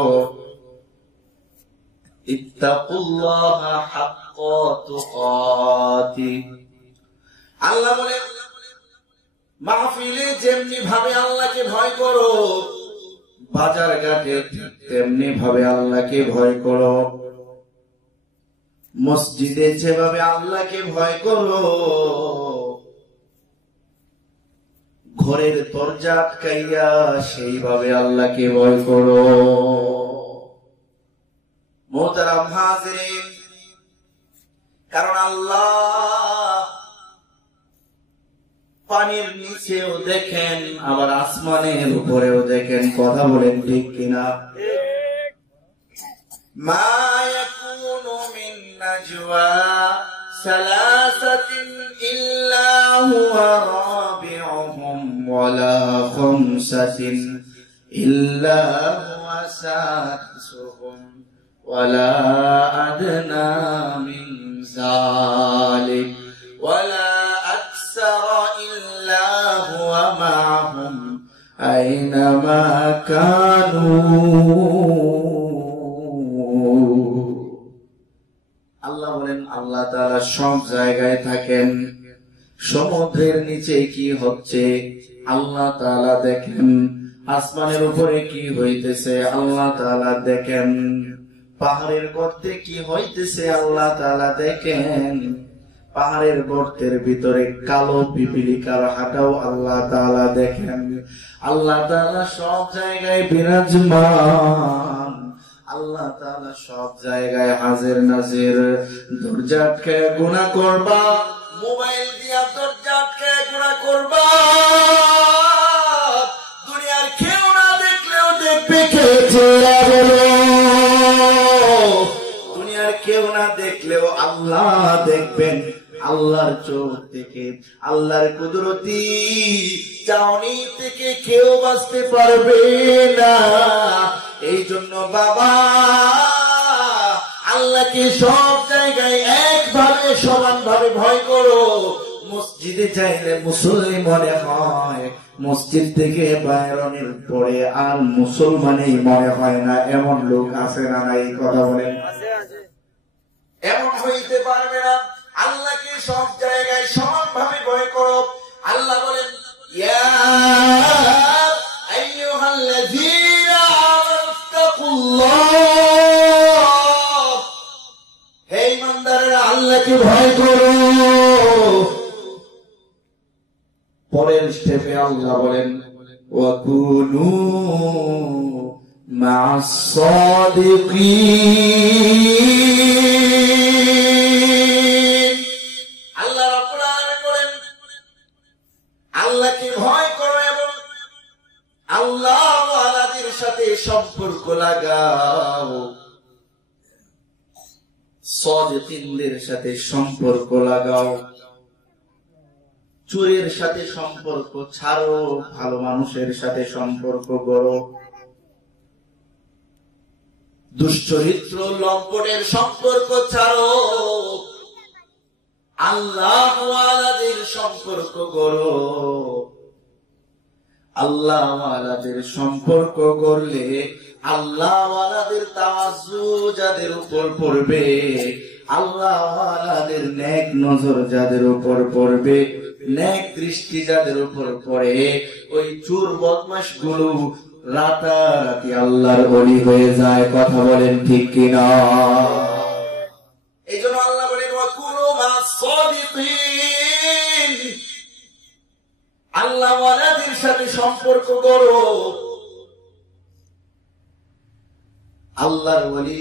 ইত্তাকুল্লাহা হাক্কা তুকাতিহ। আল্লাহ বলে মাহফিলে যেমনি ভাবে আল্লাহকে ভয় করো, বাজার ঘাটে তেমনি ভাবে আল্লাহকে ভয় করো, মসজিদে যেভাবে আল্লাহকে ভয় করো, ঘরের দরজা আটকাইয়া সেইভাবে আল্লাহকে ভয় করো। মোহতারাম হাজিরিন, কারণ আল্লাহ পানির নিচেও দেখেন, আবার আসমানের উপরেও দেখেন। কথা বলেন ঠিক কিনা? মা ইয়াকুনু মিন নাজওয়া সালাসাতিন ইল্লা হুয়া রাবিউহুম ওয়ালা খামসাতিন ইল্লা হুয়া সাদিসুহুম ওয়ালা আদনা মিন যালিক ওয়ালা إلا هو معهم أينما كانوا। আল্লাহ বলেন, আল্লাহ তাআলা সব জায়গায় থাকেন, সমুদ্রের নিচে কি হচ্ছে আল্লাহ তাআলা দেখেন, আসমানের উপরে কি হইতেছে আল্লাহ তাআলা দেখেন, পাহাড়ের গর্তে কি হইতেছে আল্লাহ তাআলা দেখেন, পাহাড়ের গর্তের ভিতরে কালো পিপিলিকার হাঁটাও আল্লাহ তাআলা দেখেন। আল্লাহ তাআলা সব জায়গায় বিরাজমান, আল্লাহ তাআলা সব জায়গায় হাজির নাজির। দরজা আটকায় গুনাহ করবা, মোবাইল দিয়া দরজা আটকায় গুনাহ করবা, দুনিয়ার কেউ না দেখলেও দেখবে কে চেয়ে বলো, দুনিয়ার কেউ না দেখলেও আল্লাহ দেখবেন। আল্লাহর চোখ থেকে, আল্লাহর কুদরতি চাউনি থেকে কেউ বাঁচতে পারবে না। এই জন্য বাবা আল্লাহকে সব জায়গায় একভাবে সমানভাবে ভয় করো। মসজিদে চাইলে মুসলিম মনে হয়, মসজিদ থেকে বাইরনের পরে আর মুসলমানই মনে হয় না, এমন লোক আছে না নাই? কথা বলেন, এমন হইতে পারবে না। আল্লাহকে সব জায়গায় সমানভাবে ভয় করো। আল্লাহ বলেন ইয়া আইয়ুহাল্লাযীনা আমানুত্তাকুল্লাহ, হে ঈমানদাররা আল্লাহকে ভয় করো। পরের স্টেপে আল্লাহ বলেন ওয়া কুনু মা'আস সাদিকিন। আল্লাহ রাব্বুল আলামিন বলেন আল্লাহকে ভয় করো এবং আল্লাহ ওয়ালাদের সাথে সম্পর্ক লাগাও, সাদিকিনদের সাথে সম্পর্ক লাগাও। চোরের সাথে সম্পর্ক ছাড়ো, ভালো মানুষের সাথে সম্পর্ক করো। দুশ্চরিত্র লম্পটের সম্পর্ক ছাড়ো, আল্লাহ ওয়ালাদের সম্পর্ক করো। আল্লাহ ওয়ালাদের সম্পর্ক করলে আল্লাহ ওয়ালাদের তাওয়াজ্জু যাদের উপর পড়বে, আল্লাহ ওয়ালাদের নেক নজর যাদের উপর পড়বে, নেক দৃষ্টি যাদের উপর পড়ে, ওই চোর বদমাশ গুলো রাতারাতি আল্লাহর ওলি হয়ে যায়। কথা বলেন ঠিক কিনা? এই জন্য আল্লাহ বলেন ওয়া কুনু মা'আস সাদিকিন, আল্লাহ ওয়ালাদের সাথে সম্পর্ক করো। আল্লাহর ওলি,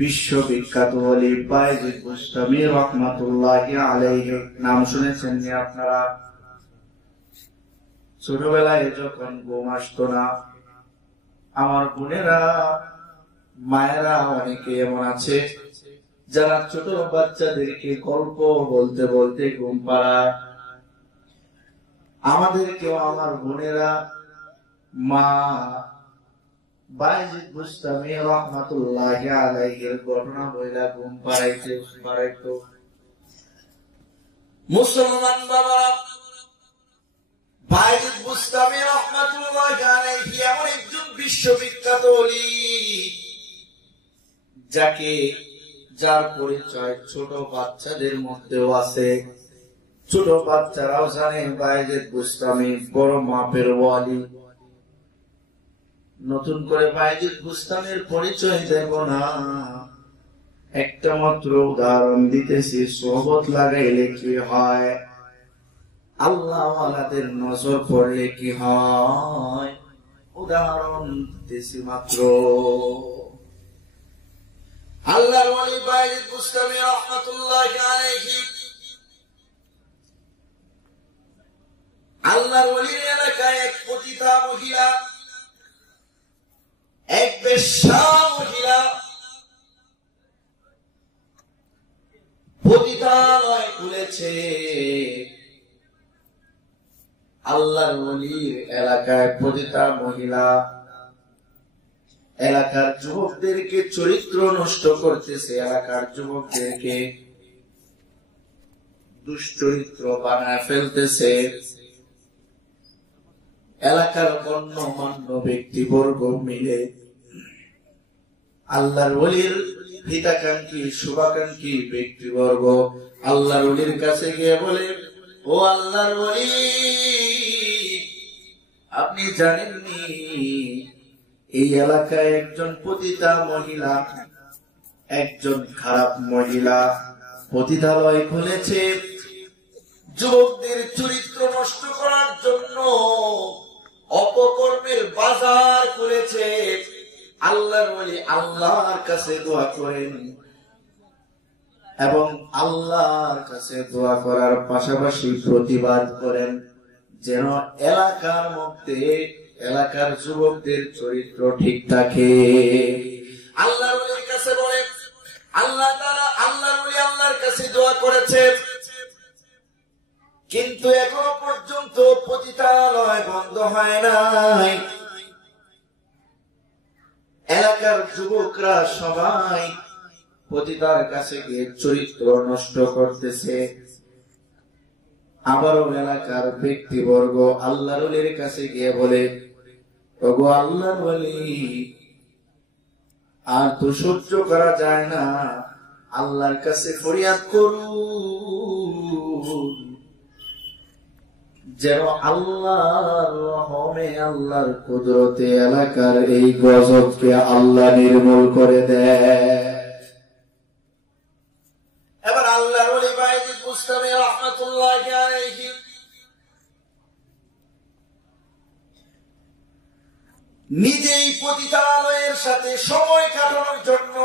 বিশ্ববিখ্যাত ওলি বায়জিদ বুস্তামি রাহমাতুল্লাহি আলাইহি, নাম শুনেছেন নি আপনারা? ছোটবেলায় যখন ঘুম আসতো না, আমার বোনেরা মায়েরা অনেকে এমন আছে যারা ছোট বাচ্চাদেরকে গল্প বলতে বলতে ঘুম পাড়ায়। আমাদেরকেও আমার বোনেরা মা বায়জিদ বুস্তামি রাহমাতুল্লাহি আলাইহির ঘটনা বইলা ঘুম পাড়াইতো। মুসলমান বাবারা, বায়জিদ বুস্তামি রাহমাতুল্লাহি আলাইহি এমন একজন বিশ্ববিখ্যাত ওলি যার পরিচয় ছোট বাচ্চাদের মধ্যেও আছে। ছোট বাচ্চারাও জানে বায়জিদ বুস্তামি বড় মাপের ওয়ালি। নতুন করে বায়জিদ বুস্তামির পরিচয় দেব না, একটা মাত্র উদাহরণ দিতেছি। সোহবত লাগাইলে কি হয়, আল্লাহ ওয়ালাদের নজর পড়লে কি হয়, উদাহরণ দিতেছি মাত্র। আল্লাহর ওলি বায়জিদ বুস্তামি রাহমাতুল্লাহি আলাইহি, আল্লাহর ওলির এলাকায় এক পতিতা মহিলা, এক বেশ্যা মহিলা পতিতালয় খুলেছে। আল্লাহর ওলির এলাকায় পতিতা মহিলা এলাকার যুবকদেরকে চরিত্র নষ্ট করতেছে, এলাকার যুবকদেরকে দুশ্চরিত্র বানায় ফেলতেছে। এলাকার গণ্যমান্য ব্যক্তিবর্গ মিলে আল্লাহর ওলির হিতাকাঙ্ক্ষী শুভাকাঙ্ক্ষী ব্যক্তিবর্গ আল্লাহর ওলির কাছে গিয়ে বলে, ও আল্লাহর ওলি, আপনি জানেননি এই এলাকায় একজন পতিতা মহিলা, একজন খারাপ মহিলা পতিতালয় খুলেছে, যুবকদের চরিত্র নষ্ট করার জন্য অপকর্মের বাজার খুলেছে। আল্লাহর ওলি আল্লাহর কাছে দোয়া করেন এবং আল্লাহর কাছে দোয়া করার পাশাপাশি প্রতিবাদ করেন যেন এলাকার মধ্যে এলাকার যুবকদের চরিত্র ঠিক থাকে। আল্লাহর ওলির কাছে বলে আল্লাহ তাআলা আল্লাহর ওলি আল্লাহর কাছে দোয়া করেছে, কিন্তু এখনো পর্যন্ত পতিতালয় বন্ধ হয় নাই। এলাকার যুবকরা সবাই পতিতার কাছে গিয়ে চরিত্র নষ্ট করতেছে। আবারও এলাকার ব্যক্তিবর্গ আল্লাহর ওলির কাছে গিয়ে বলে, ওগো আল্লাহর ওলি, আর তো সহ্য করা যায় না, আল্লাহর কাছে ফরিয়াদ করুন যেন আল্লাহর রহমে আল্লাহর কুদরতে এলাকার এই গজবকে আল্লাহ নির্মূল করে দেয়। এবার আল্লাহর ওলি বায়জিদ বুস্তামি রাহমাতুল্লাহি আলাইহি নিজেই পতিতালয়ের সাথে সময় কাটানোর জন্য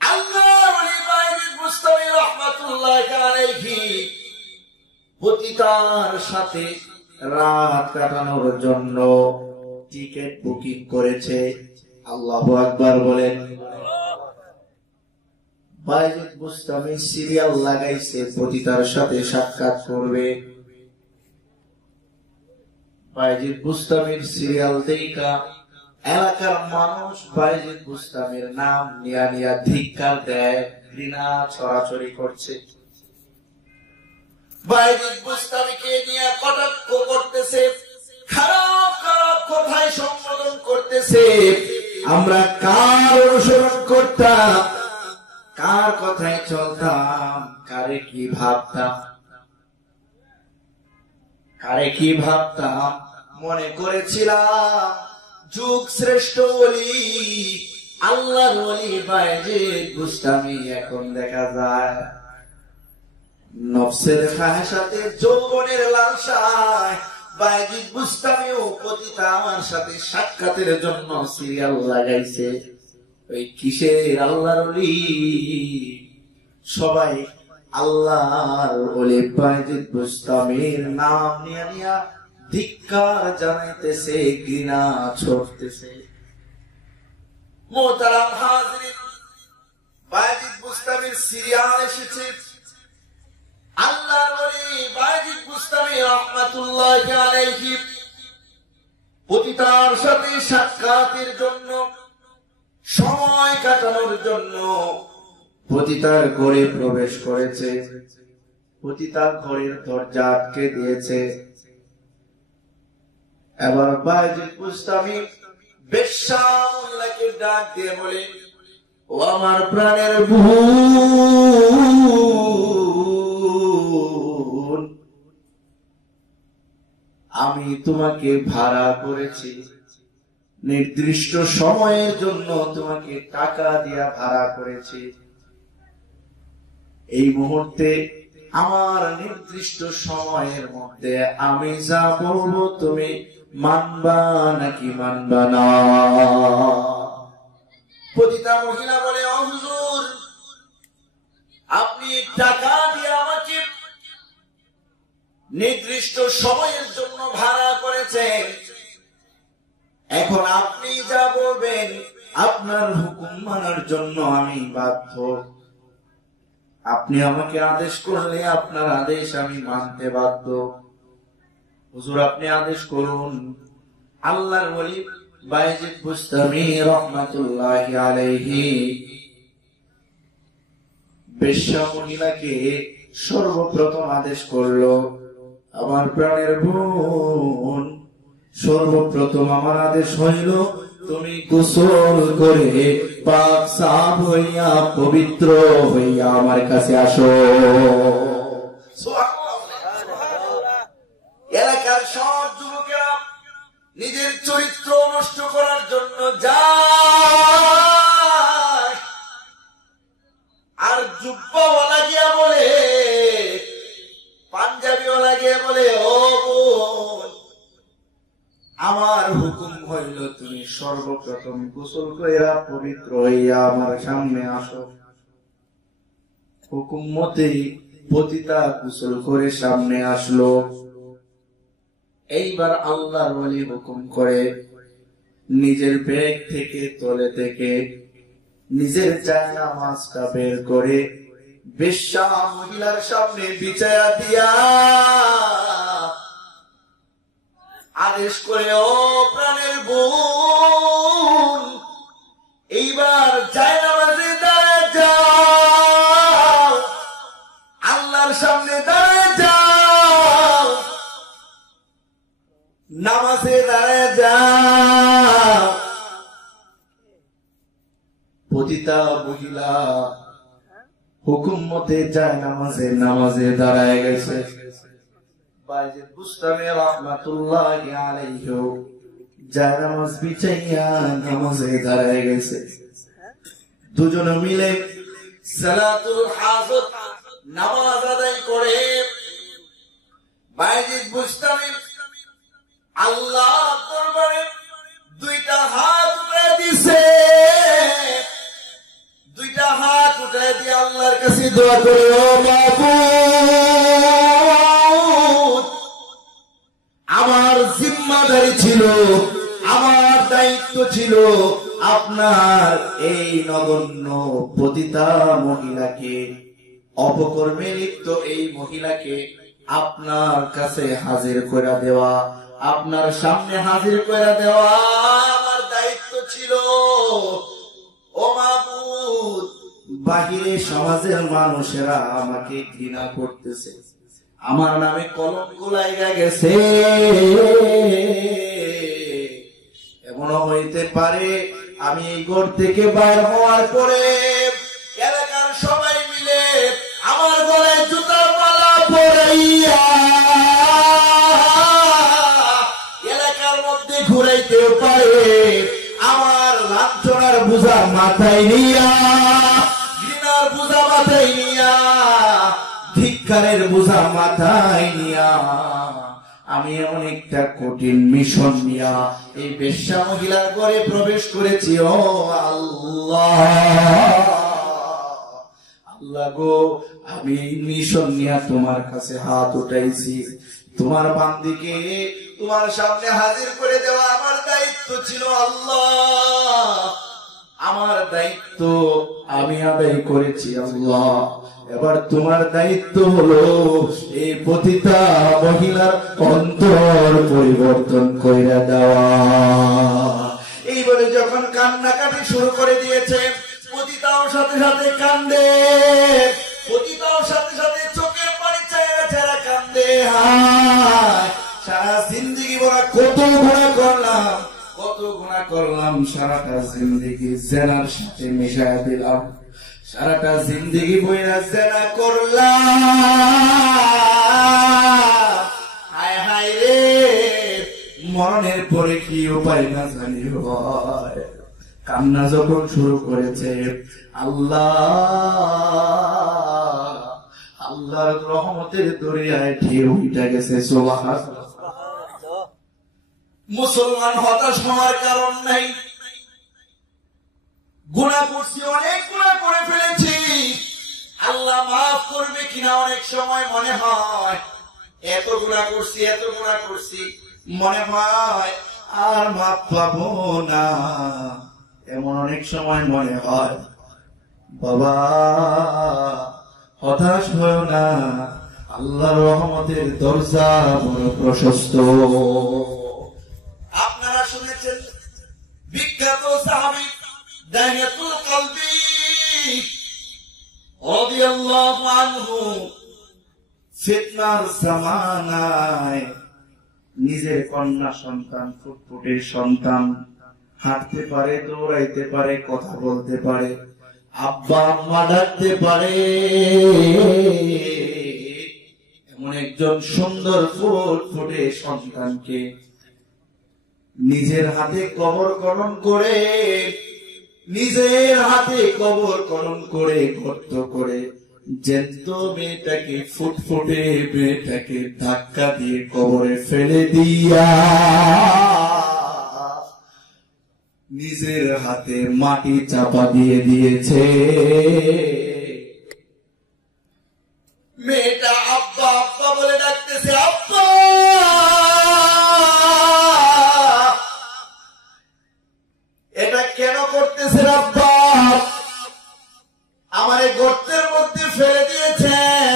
আল্লাহর ওলি বায়জিদ বুস্তামি রাহমাতুল্লাহি আলাইহি পতিতার সাথে রাত কাটানোর জন্য টিকিট বুকিং করেছে। আল্লাহু আকবার বলেন। বায়জিদ বুস্তামি সিরিয়াল লাগাইছে পতিতার সাথে সাক্ষাৎ করবে। বায়জিদ বুস্তামির সিরিয়াল দেখা এলাকার মানুষ বায়জিদ বুস্তামির নাম নিয়া নিয়া ধিক্কার দেয়, ঘৃণা ছড়াছড়ি করছে। বায়জিদ বুস্তামিকে নিয়ে কটাক্ষ করতেছে, খারাপ খারাপ কথায় সম্বোধন করতেছে। আমরা কার অনুসরণ করতাম, কার কথায় চলতাম, কারে কি ভাবতাম, কারে কি ভাবতাম, মনে করেছিলাম যুগ শ্রেষ্ঠ ওলি আল্লাহর ওলি বায়জিদ বুস্তামি। এখন দেখা যায় নফসের খাহেসাতে যৌবনের লালসায় বায়জিদ বুস্তামিও পতিতার সাথে সাক্ষাতের জন্য সিরিয়াল লাগাইছে। ওই কিসের আল্লাহর ওলি, সবাই আল্লাহর ওলি বায়জিদ বুস্তামির নাম নিয়া নিয়া ধিক্কার জানাইতেছে, ঘৃণা ছড়তেছে। মোহতারাম হাজরিন, বায়জিদ বুস্তামির সিরিয়াল এসেছে। আল্লাহর ওলি বায়জিদ বুস্তামি রাহমাতুল্লাহি আলাইহি পতিতার সাথে সাক্ষাতের জন্য, সময় কাটানোর জন্য পতিতার ঘরে প্রবেশ করেছে। পতিতার ঘরের দরজা আটকে দিয়েছে। এবার বায়জিদ বুস্তামি বেশ্যা মহিলাকে ডাক দিয়ে বলে, ও আমার প্রাণের বোন, আমি তোমাকে ভাড়া করেছি, নির্দিষ্ট সময়ের জন্য তোমাকে টাকা দিয়া ভাড়া করেছি। এই মুহূর্তে আমার নির্দিষ্ট সময়ের মধ্যে আমি যা বলবো তুমি মানবা নাকি মানবা না? পতিতা মহিলা বলে, ও হুজুর, আপনি টাকা দিয়ে আমাকে নির্দিষ্ট সময়ের জন্য ভাড়া করেছেন, এখন আপনি যা বলবেন আপনার হুকুম মানার জন্য আমি বাধ্য। আপনি আমাকে আদেশ করলে আপনার আদেশ আমি মানতে বাধ্য। হুজুর, আপনি আদেশ করুন। আল্লাহর ওলি বায়জিদ বুস্তামি রাহমাতুল্লাহি আলাইহি বেশ্যা মহিলাকে সর্বপ্রথম আদেশ করলো, আমার প্রাণের বোন, সর্বপ্রথম আমার আদেশ হইল তুমি গোসল করে পাক সাফ হইয়া পবিত্র হইয়া আমার কাছে আসো। এলাকার সব যুবকেরা নিজের চরিত্র নষ্ট করার জন্য যায়, আর জুব্বাওয়ালা গিয়া বলে, পাঞ্জাবিওয়ালা গিয়া বলে, ও বোন, আমার হুকুম হইল তুমি সর্বপ্রথম গোসল কইরা পবিত্র হইয়া আমার সামনে আসো। হুকুম মতে পতিতা গোসল করে সামনে আসলো। এইবার আল্লাহর ওলি হুকুম করে নিজের ব্যাগ থেকে, তলে থেকে নিজের জায়নামাজটা বের করে বেশ্যা মহিলার সামনে বিছায়া দিয়া আদেশ করে, ও প্রাণের বোন, এইবার জায়নামাজে দাঁড়ায় যাও, আল্লাহর সামনে দাঁড়ায় যাও, নামাজে দাঁড়ায় যাও। পতিতা মহিলা হুকুম মতে জায়নামাজে নামাজে দাঁড়ায় গেছে। বাইজিদ বুস্তামি রাহমাতুল্লাহি আলাইহি জায়নামাজ বিছাইয়া নামাজে দাঁড়ায় গেছে। দুজনে মিলে সালাতুল হাজত নামাজ আদায় করে বাইজিদ বুস্তামি আল্লাহর দরবারে দুইটা হাত উঠায় দিছে। দুইটা হাত উঠায় দিয়ে আল্লাহর কাছে দোয়া করে, ও মাবুদ, আমার জিম্মাদারি ছিল, আমার দায়িত্ব ছিল আপনার এই নগণ্য পতিতা মহিলাকে, অপকর্মে লিপ্ত এই মহিলাকে আপনার কাছে হাজির করে দেওয়া, আপনার সামনে হাজির করে দেওয়া আমার দায়িত্ব ছিল। ও মাবুদ, বাহিরে সমাজের মানুষেরা আমাকে ঘৃণা করতেছে, আমার নামে কলঙ্ক লাগা গেছে। এমনও হইতে পারে আমি এই ঘর থেকে বাইর হওয়ার পরে এলাকার সবাই মিলে আমার গলায় জুতার মালা পরাইয়া এলাকার মধ্যে ঘুরাইতেও পারে। আমার লাঞ্ছনার বোঝা মাথায় নিয়া, ঘৃণার বোঝা মাথায় নিয়া, ধিক্কারের বোঝা মাথায় নিয়া আমি এমন একটা কঠিন মিশন নিয়া এই বেশ্যা মহিলার ঘরে প্রবেশ করেছি। ও আল্লাহ, আল্লাহ গো, আমি এই মিশন নিয়া তোমার কাছে হাত উঠাইছি। তোমার বান্দিকে তোমার সামনে হাজির করে দেওয়া আমার দায়িত্ব ছিল। আল্লাহ, আমার দায়িত্ব আমি আদায় করেছি। আল্লাহ, এবার তোমার দায়িত্ব হলো এই পতিতা মহিলার অন্তর পরিবর্তন করে দেওয়া। এইবারে যখন কান্নাকাটি শুরু করে দিয়েছে, পতিতাও সাথে সাথে কান্দে, পতিতাও সাথে সাথে চোখের পানি চাইরা চাইরা কান্দে। হায়, সারা জিন্দেগি বড় কত গুনাহ করলাম, কত গুনাহ করলাম, সারাটা জিন্দেগি জেনার সাথে মিশায়া দিলাম, সারাটা জিন্দেগি বইরা জেনা করলাম। হায় হায় রে, মরণের পরে কি উপায় না জানি হয়। কান্না যখন শুরু করেছে, আল্লাহর রহমতের দরিয়ায় ঢেউ উঠে গেছে। সুবহানাল্লাহ। মুসলমান হতাশ হওয়ার কারণ নাই। গুনাহ করছি, অনেক গুনাহ করে ফেলেছি, আল্লাহ মাফ করবে কিনা অনেক সময় মনে হয়। এত গুনাহ করছি, এত গুনাহ করছি, মনে হয় আর মাফ পাবো না, এমন অনেক সময় মনে হয়। বাবা, হতাশ হয় না, আল্লাহর রহমতের দরজা বড় প্রশস্ত। আপনারা শুনেছেন বিখ্যাত সাহাবী দাহিয়াতুল কলবি রাদিয়াল্লাহু আনহু ফিতনার জামানায় নিজের কন্যা সন্তান, ফুটফুটে সন্তান, হাঁটতে পারে, দৌড়াইতে পারে, কথা বলতে পারে, আব্বা আম্মা ডাকতে পারে, এমন একজন সুন্দর ফুটফুটে সন্তানকে নিজের হাতে কবর খনন করে, নিজের হাতে কবর খনন করে, গর্ত করে জ্যান্ত মেয়েটাকে, ফুটফুটে মেয়েটাকে ধাক্কা দিয়ে কবরে ফেলে দিয়া নিজের হাতে মাটি চাপা দিয়ে দিয়েছে। মেয়েটা আব্বা আব্বা বলে ডাকতেছে, আব্বা এটা কেন করতেছেন আব্বা? আমারে গর্তের মধ্যে ফেলে দিয়েছেন,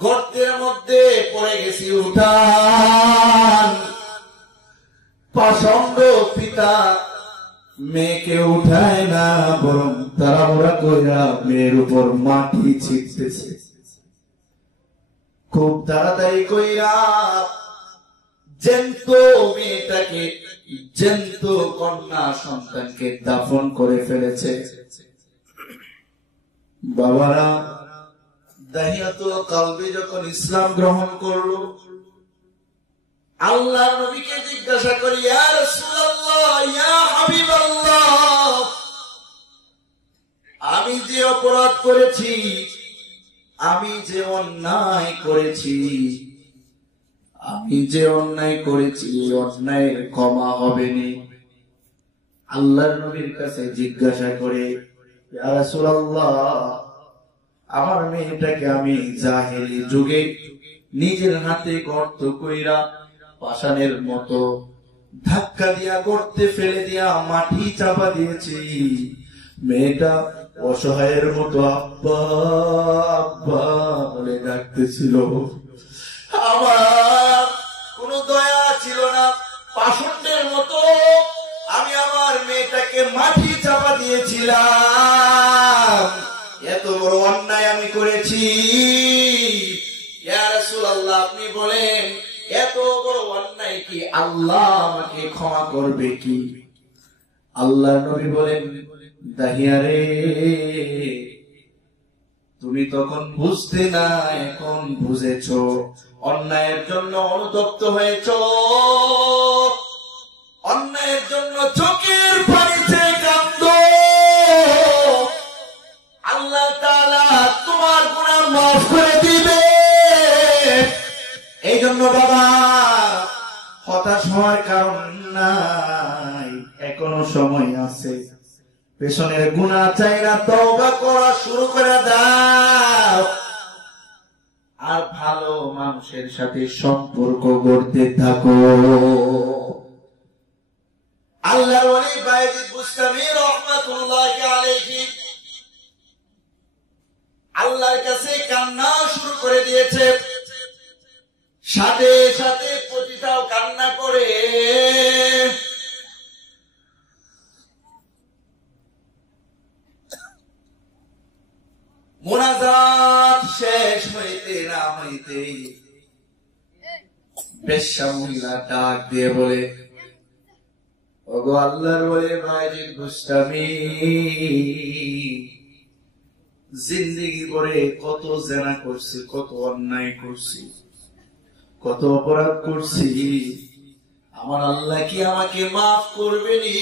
গর্তের মধ্যে পড়ে গেছি, উঠান। পাষণ্ড পিতা মেয়েকে উঠায় না, বরং তাড়াহুড়া কইরা মেয়ের উপর মাটি ছিটতেছে। খুব তাড়াতাড়ি কইরা জ্যান্ত মেয়েটাকে, জ্যান্ত কন্যা সন্তানকে দাফন করে ফেলেছে। বাবারা, দাহিয়াতুল কলবি যখন ইসলাম গ্রহণ করলো, আল্লাহর নবীকে জিজ্ঞাসা করি, ইয়া রাসূলুল্লাহ, ইয়া হাবিবাল্লাহ, আমি যে অপরাধ করেছি, আমি যে অন্যায় করেছি, আমি যে অন্যায় করেছি, অন্যায়ের ক্ষমা হবে না? আল্লাহর নবীর কাছে জিজ্ঞাসা করে, ইয়া রাসূলুল্লাহ, আমার মেয়েটাকে আমি জাহেলি যুগে নিজের হাতে গর্ত কইরা পাষাণের মতো ধাক্কা দিয়া গর্তে ফেলে দিয়া মাটি চাপা দিয়েছি। মেয়েটা অসহায়ের মতো আব্বা আব্বা বলে ডাকতেছিল। আমার কোন দয়া ছিল না, পাষণ্ডের মতো আমি আমার মেয়েটাকে মাটি চাপা দিয়েছিলাম। এত বড় অন্যায় আমি করেছি। ইয়া রাসূলুল্লাহ, আপনি বলেন এত বড় অন্যায় কি আল্লাহ আমাকে ক্ষমা করবে কি? আল্লাহ নবী বলেন, দাহিয়া রে, তুমি তখন বুঝতে না, এখন বুঝেছ। অন্যায়ের জন্য অনুতপ্ত হয়েছ, অন্যায়ের জন্য চোখের পানিতে কাঁদো। আল্লাহ তাআলা তোমার গুনাহ মাফ করে দিবে। এই জন্য বাবা, হতাশ হওয়ার কারণ নাই, এখনো সময় আছে। পেছনের গুনাহ চাইরা তওবা করা শুরু করে দাও, আর ভালো মানুষের সাথে সম্পর্ক গড়তে থাকো। আল্লাহর ওলি বায়জিদ বুস্তামি রাহমাতুল্লাহি আলাইহি আল্লাহর কাছে কান্না শুরু করে দিয়েছে। সাথে সাথে প্রতিটাও কান্না করে। মুনাজাত শেষ হইতে না হইতে বেশ্যা মহিলা ডাক দিয়ে বলে, ওগো আল্লাহর ওলি বায়জিদ বুস্তামি, জিন্দেগি ভরে কত জেনা করছি, কত অন্যায় করছি, কত অপরাধ করছি, আমার আল্লাহ কি আমাকে মাফ করবেনি?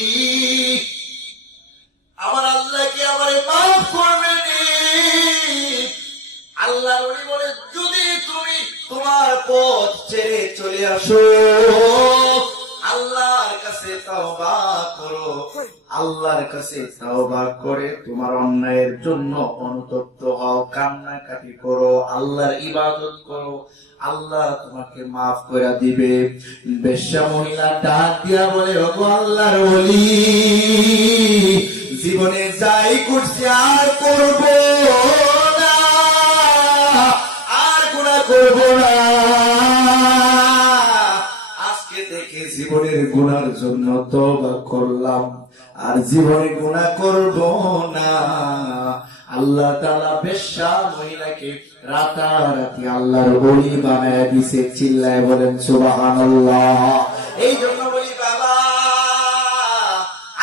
আমার আল্লাহ কি আমারে মাফ করবেনি? আল্লাহ বলে, যদি তুমি তোমার পথ ছেড়ে চলে আসো, আল্লাহর কাছে তাওবা করো, আল্লাহর কাছে তাওবা করে তোমার অন্যায়ের জন্য অনুতপ্ত হও, কান্নাকাটি করো, আল্লাহর ইবাদত করো, আল্লাহ তোমাকে মাফ করে দিবে। বেশ্যা মহিলা ডাক দিয়া বলে, ওগো আল্লাহর ওলি, জীবনে যাই করছি আর করব না, আর গুনাহ করব না। আজকে থেকে জীবনের গুনার জন্য তওবা করলাম, আর জীবনে গুনাহ করব না। আল্লাহ তাআলা বেশ্যা মহিলাকে রাতারাতি আল্লাহর ওলি বানায় দিছে। চিল্লায় বলেন সুবহানাল্লাহ। এই জন্য বলি বাবা,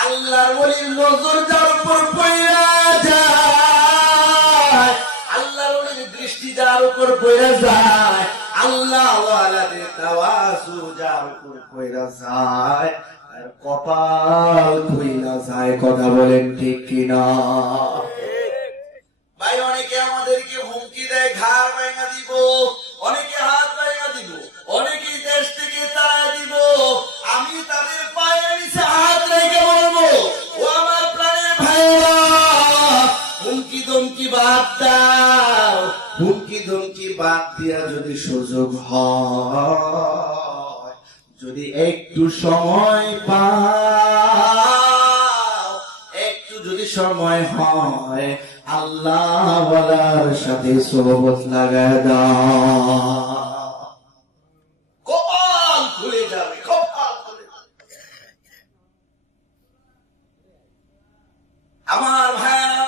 আল্লাহর ওলির নজর যার উপর পড়া যায়, আল্লাহর ওলির দৃষ্টি যার উপর পড়ে যায়, আল্লাহ ওয়ালাদের তাওয়াজু যার উপর পড়ে যায়, আর কপাল খুইলা যায়। কথা বলেন ঠিক কিনা? ভাই অনেকে আমাদেরকে হুমকি দেয়, ঘাড় ভেঙে দিব, অনেকে হাত ভেঙে দিব, অনেকে দেশ থেকে তাড়া দিব। আমি তাদের পায়ের নিচে হাত রেখে বলবো, ও আমার প্রাণের ভাইরা, হুমকি ধমকি বাদ দাও। হুমকি ধমকি বাদ দিয়া যদি সুযোগ হয়, যদি একটু সময় পাও, একটু যদি সময় হয়, আল্লাহ ওয়ালার সাথে সোহবত লাগায় দাও, কপাল খুলে যাবে, কপাল খুলে যাবে। আমার ভাইয়া,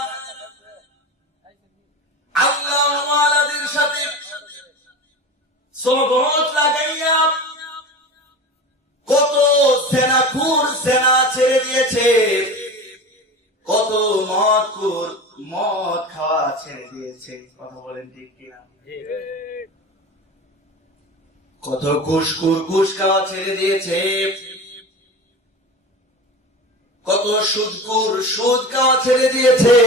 আল্লাহ ওয়ালাদের সাথে সোহবত লাগাইয়া কত সেনাখুর সেনা ছেড়ে দিয়েছে, কত মদ খাওয়া ছেড়ে দিয়েছে। কথা বলেন ঠিক কিনা? কত ঘুষ খাওয়া ছেড়ে দিয়েছে, কত সুদ খাওয়া ছেড়ে দিয়েছে।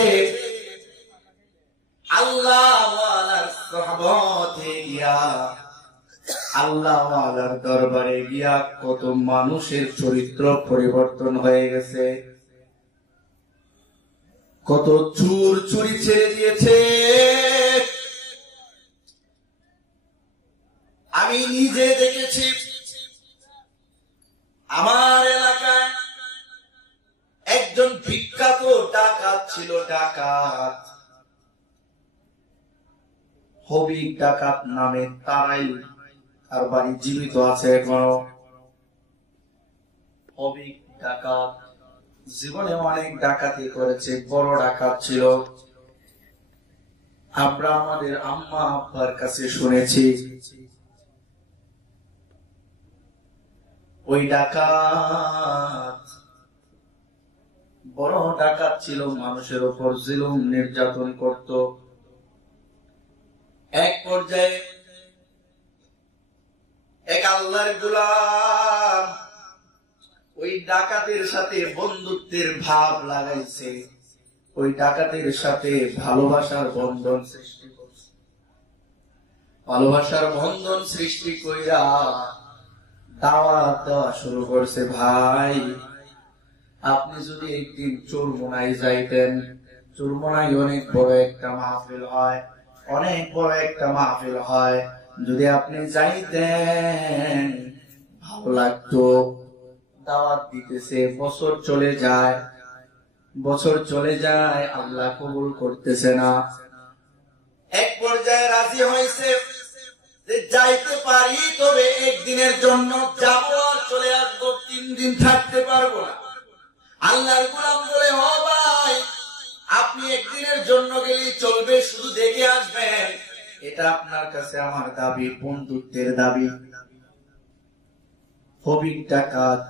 আল্লাহ ওয়ালার সোহবতে গিয়া, আল্লাহ ওয়ালার দরবারে গিয়া কত মানুষের চরিত্র পরিবর্তন হয়ে গেছে, কত চুরি ছেড়ে দিয়েছে। আমি নিজে দেখেছি, আমার এলাকায় একজন বিখ্যাত ডাকাত ছিল, ডাকাত হবিক ডাকাত নামে, তারাই তার বাড়ি জীবিত আছে এখনো। হবিক ডাকাত জীবনে অনেক ডাকাতি করেছে, বড় ডাকাত ছিল। আমরা আমাদের আম্মা আব্বার কাছে শুনেছি, ওই ডাকাত বড় ডাকাত ছিল, মানুষের উপর জুলুম নির্যাতন করত। এক পর্যায়ে এক আল্লাহর গোলাম ওই ডাকাতের সাথে বন্ধুত্বের ভাব লাগাইছে, ওই ডাকাতের সাথে ভালোবাসার বন্ধন সৃষ্টি করছে। ভালোবাসার বন্ধন সৃষ্টি কইরা দাওয়াত দেওয়া শুরু করছে, ভাই আপনি যদি একদিন চুরমুনাই যাইতেন, চুরমুনাই অনেক বড় একটা মাহফিল হয়, অনেক বড় একটা মাহফিল হয়, যদি আপনি যাইতেন ভালো লাগতো। দাওয়াত দিতেছে, বছর চলে যায়, আল্লাহ কবুল করতেছে না। এক পর্যায়ে রাজি হয়েছে যে যাইতে পারি, তবে একদিনের জন্য যাব, আর চলে আসবো, 3 দিন থাকতে পারবো না। আল্লাহর গোলাম বলে, হ ভাই, আপনি একদিনের জন্য গেলেই চলবে, শুধু দেখে আসবেন, এটা আপনার কাছে আমার দাবি, বন্ধুত্বের দাবি। হবিক ডাকাত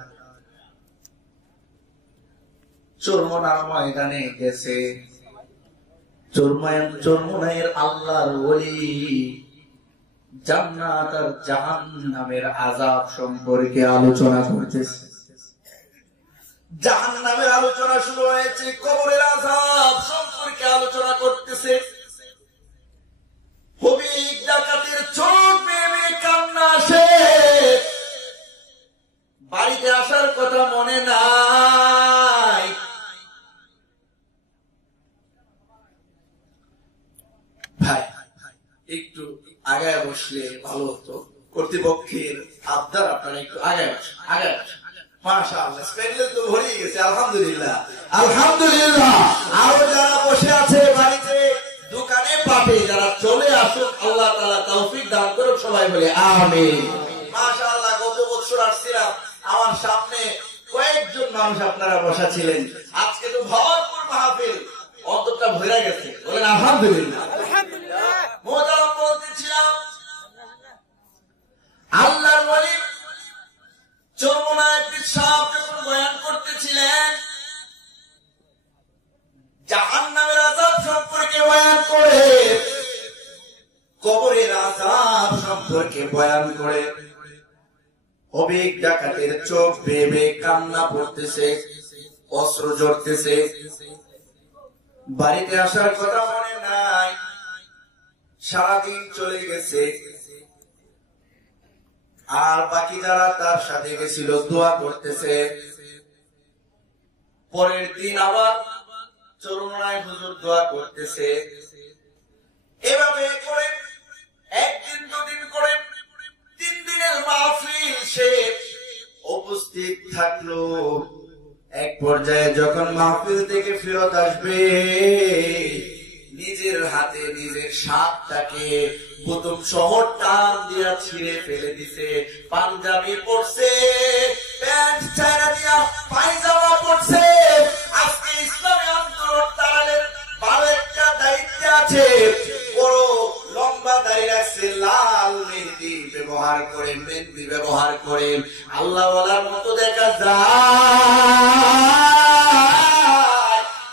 চরমনার ময়দানে গেছে। চরমনায়ের আল্লাহর ওলি জান্নাত আর জাহান্নামের আযাব সম্পর্কে আলোচনা করতেছে। জাহান্নামের আলোচনা শুরু হয়েছে, কবরের আযাব সম্পর্কে আলোচনা করতেছে। হবিক ডাকাতের চোখ বেয়ে কান্না আসে, বাড়িতে আসার কথা মনে নাই। ভাই একটু আগায় বসলে ভালো হতো, কর্তৃপক্ষের আবদার আপনারা একটু আগায় বসেন, আগায় বসেন। মাশাআল্লাহ, স্প্যান্ডেল তো ভরেই গেছে, আলহামদুলিল্লাহ, আলহামদুলিল্লাহ। আরো যারা বসে আছে বাড়িতে, দোকানে, পাটে, যারা চলে আসুক, আল্লাহ তাআলা তৌফিক দান করুক, সবাই বলে আমিন। মাশাআল্লাহ, গত বছর আসছিলাম, আমার সামনে কয়েকজন মানুষ আপনারা বসা ছিলেন, আজকে তো ভরপুর মাহফিল, অন্তরটা ভরে গেছে, বলেন আলহামদুলিল্লাহ। মোহতারাম, বলতেছিলাম আল্লাহর ওলি চরমনায় পীর সাহেব যখন বয়ান করতেছিলেন, জাহান্নামের আযাব সম্পর্কে বয়ান করে কবরে অবিক ডাকাতের চোখ বেয়ে কান্না পড়তেছে, অস্ত্র জড়তেছে। বাড়িতে আসার কথা মনে নাই, সারাদিন চলে গেছে। আর বাকি যারা তার সাথে গেছিল দোয়া করতেছে। পরের দিন আবার চরমনায় হুজুর দোয়া করতেছে। এভাবে করে একদিন দুদিন করে 3 দিনের মাহফিল সে উপস্থিত থাকলো। এক পর্যায়ে যখন মাহফিল থেকে ফেরত আসবে, নিজের হাতে নিজের শার্টটাকে বোতাম সহ টান দিয়া ছিঁড়ে ফেলে দিছে। পাঞ্জাবি পরছে, প্যান্ট ছাড়া দিয়া পায়জামা পরছে। আজকে ইসলামী আন্দোলন তারালের ভালো একটা দায়িত্ব আছে। বড় লম্বা দাড়ি রাখছে, লাল মেহেদি ব্যবহার করে, মেহেদি ব্যবহার করে আল্লাহ ওয়ালার মতো দেখা যায়।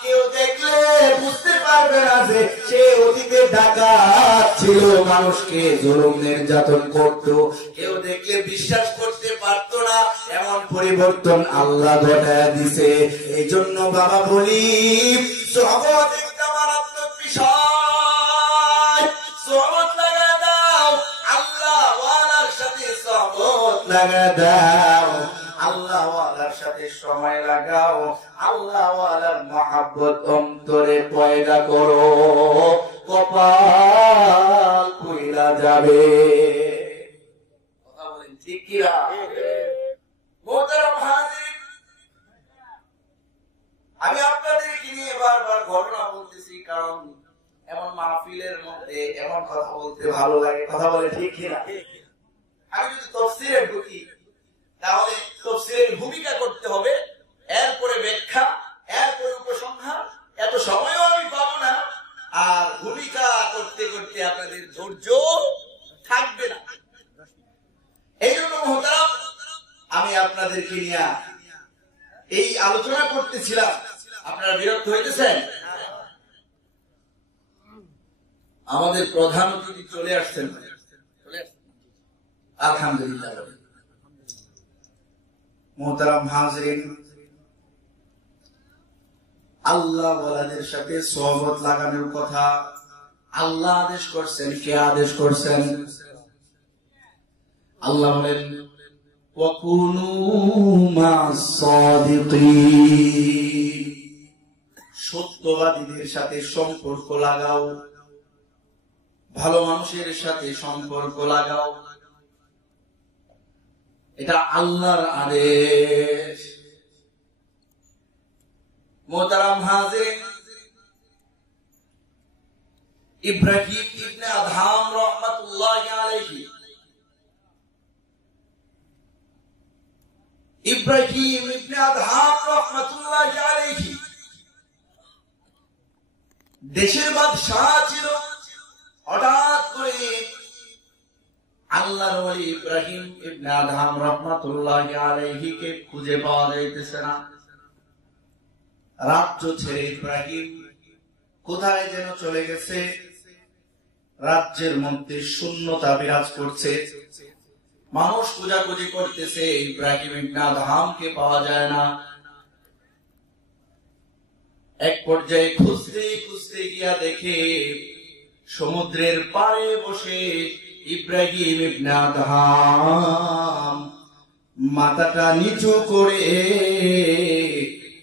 কেউ দেখলে বুঝতে পারবে না যে সে অতীতে ডাকাত ছিল, মানুষকে জুলুম নির্যাতন করত। কেউ দেখলে বিশ্বাস করতে পারতো না। এমন পরিবর্তন আল্লাহ ঘটায় দিছে। এই জন্য বাবা বলি, সহবত একটা মারাত্মক বিষয়। সহবত লাগা দাও, আল্লাহ ওয়ালার সাথে সহবত লাগা দাও, আল্লাহ ওয়ালার সাথে সময় লাগাও, আল্লাহ ওয়ালার মহব্বত অন্তরে পয়দা করো, কপাল খুইলা যাবে। কথা বলেন ঠিক কিনা? মোহতারাম হাজির, আমি আপনাদেরকে নিয়ে বারবার ঘটনা বলতেছি, কারণ এমন মাহফিলের মধ্যে এমন কথা বলতে ভালো লাগে। কথা বলে ঠিক কিনা? আমি যদি তাফসীরে ঢুকি তাহলে তাফসীরের ভূমিকা করতে হবে, এরপরে ব্যাখ্যা, এরপরে উপসংহার। এত সময়ও আমি পাবো না, আর ভূমিকা করতে করতে আপনাদের ধৈর্য থাকবে না। এই জন্য মোহতারাম, আমি আপনাদেরকে নিয়ে এই আলোচনা করতেছিলাম। আপনারা বিরক্ত হইতেছেন? আমাদের প্রধান অতিথি চলে আসছেন, আলহামদুলিল্লাহ। মোহতারাম হাজরিন, আল্লাহ ওয়ালাদের সাথে সহবত লাগানোর কথা আল্লাহ আদেশ করছেন। কে আদেশ করছেন? আল্লাহ বলেন, ওয়াকুনু মা'আস সাদিকিন, সত্যবাদীদের সাথে সম্পর্ক লাগাও, ভালো মানুষের সাথে সম্পর্ক লাগাও। এটা আল্লাহর আদেশ। মোহতারাম হাজির, ইব্রাহিম ইবনে আদহাম রাহমাতুল্লাহি আলাইহি, ইব্রাহিম ইবনে আদহাম রাহমাতুল্লাহি আলাইহি দেশের বাদশাহ ছিল। হঠাৎ করে আল্লাহর ওলি ইব্রাহিম ইবনে আদহাম রাহমাতুল্লাহি আলাইহি কে খুঁজে পাওয়া যাইতেছে না। রাজ্য ছেড়ে ইব্রাহিম কোথায় যেন চলে গেছে। রাজ্যের মধ্যে শূন্যতা বিরাজ করছে। মানুষ খোঁজাখুঁজি করতেছে, ইব্রাহিম ইবনে আদহামকে পাওয়া যায় না। এক পর্যায়ে খুঁজতে খুঁজতে গিয়া দেখে সমুদ্রের পাড়ে বসে ইব্রাহিম ইবনে আদহাম মাথাটা নিচু করে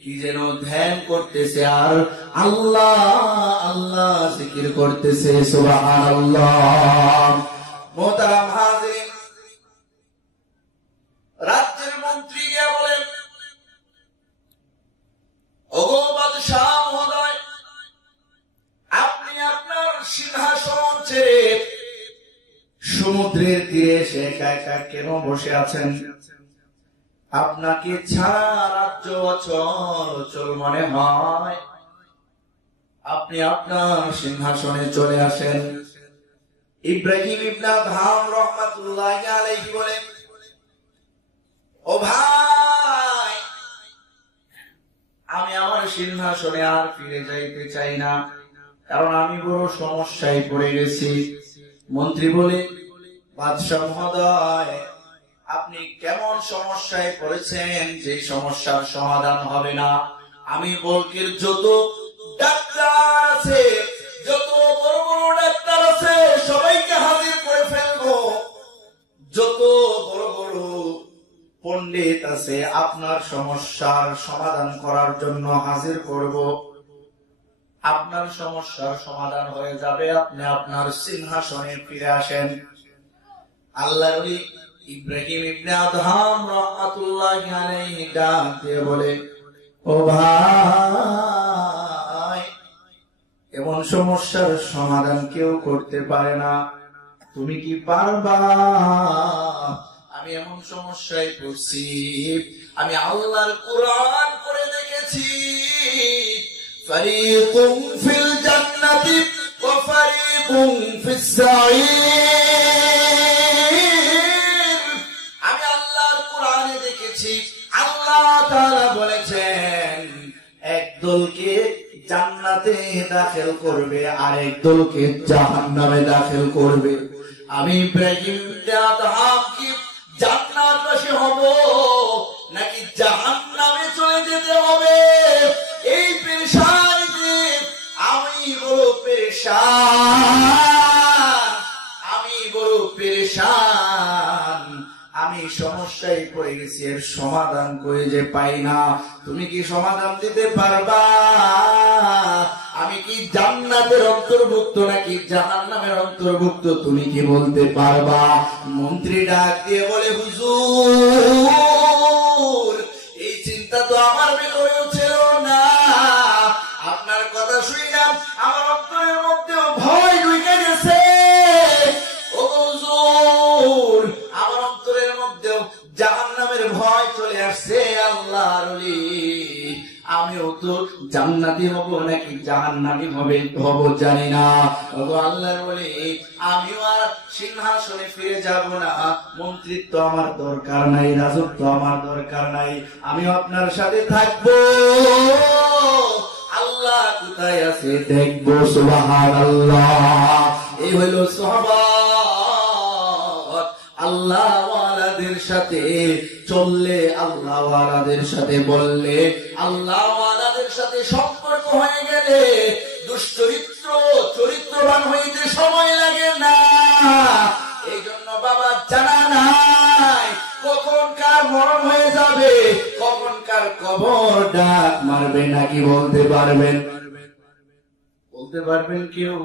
কি যেন ধ্যান করতেছে, আর আল্লাহ আল্লাহ জিকির করতেছে। সুবহানাল্লাহ। মোহতারাম হাজির, রাজ্যের মন্ত্রী গিয়া বলেন, ওগো বাদশাহ মহোদয়, আপনি আপনার সিংহাসন ছেড়ে সমুদ্রের তীরে এসে একা একা কেন বসে আছেন? আপনাকে ছাড়া রাজ্য অচল মনে হয়। আপনি আপনার সিংহাসনে চলে আসেন। ইব্রাহিম ইবনে আদহাম রাহমাতুল্লাহি আলাইহি বলেন, ও ভাই, আমি আমার সিংহাসনে আর ফিরে যাইতে চাই না, কারণ আমি বড় সমস্যায় পড়ে গেছি। মন্ত্রী বলে, বাদশাহ মহোদয়, আপনি কেমন সমস্যায় পড়েছেন যে সমস্যার সমাধান হবে না। আমি বলকির যত ডাক্তার আছে, যত বড় বড় ডাক্তার আছে, সবাইকে হাজির করে ফেলবো। যত বড় বড় পণ্ডিত আছে, আপনার সমস্যার সমাধান করার জন্য হাজির করব। আপনার সমস্যার সমাধান হয়ে যাবে, আপনি আপনার সিংহাসনে ফিরে আসেন। আল্লাহর ওলি ইব্রাহিম ইবনে আদহাম রাহমাতুল্লাহি আলাইহি ডাক দিয়ে বলে, ও ভাই, এমন সমস্যার সমাধান কেউ করতে পারে না, তুমি কি পারবা? আমি এমন সমস্যায় পড়ছি, আমি আল্লাহর কোরআন পড়ে দেখেছি, ফারিকুম ফিল জান্নাতি ওয়া ফারিকুম ফিস সাঈর। আমি আল্লাহর কোরআনে দেখেছি, আল্লাহ তাআলা বলেছেন একদলকে জান্নাতে দাখিল করবে আর একদলকে জাহান্নামে দাখিল করবে। আমি ইব্রাহিম ইবনে আদহাম কি জান্নাতবাসী হব নাকি জাহান্নামে চলে যেতে হবে? এই পেরেশানিতে আমি বড় পেরেশান, আমি বড় পেরেশান। আমি সমস্যায় পড়ে গেছি, এর সমাধান করে যে পাই না। তুমি কি সমাধান দিতে পারবা? আমি কি জান্নাতের অন্তর্ভুক্ত নাকি জাহান্নামের অন্তর্ভুক্ত, তুমি কি বলতে পারবা? মন্ত্রী ডাক দিয়ে বলে, হুজুর, এই চিন্তা তো আমার ভিতরেও ছিল না। আপনার কথা শুনলাম, আমার অন্তরের মধ্যেও ভয় ঢুকে গেছে। ও হুজুর, আমার অন্তরের মধ্যেও জাহান্নামের ভয় চলে আসছে। আল্লাহর ওলি, আমিও তো জান্নাতি হব নাকি জাহান্নামী হব জানি না। ওগো আল্লাহর ওলি, আমিও আর সিংহাসনে ফিরে যাব না। মন্ত্রিত্ব আমার দরকার নাই, রাজত্ব আমার দরকার নাই, আমিও আপনার সাথে থাকবো। আল্লাহ কোথায় আছে দেখবো। সুবহানাল্লাহ। এই হলো সুবহান। আল্লাহ ওয়ালাদের সাথে চললে, আল্লাহ ওয়ালাদের সাথে বললে, আল্লাহ ওয়ালাদের সাথে সম্পর্ক হয়ে গেলে দুশ্চরিত্র চরিত্রবান হইতে সময় লাগে না। এই জন্য বাবা জানা নাই কখন কার মরণ হয়ে যাবে, কখন কার কবর ডাক মারবে নাকি বলতে পারবেন? বলতে পারবেন কেউ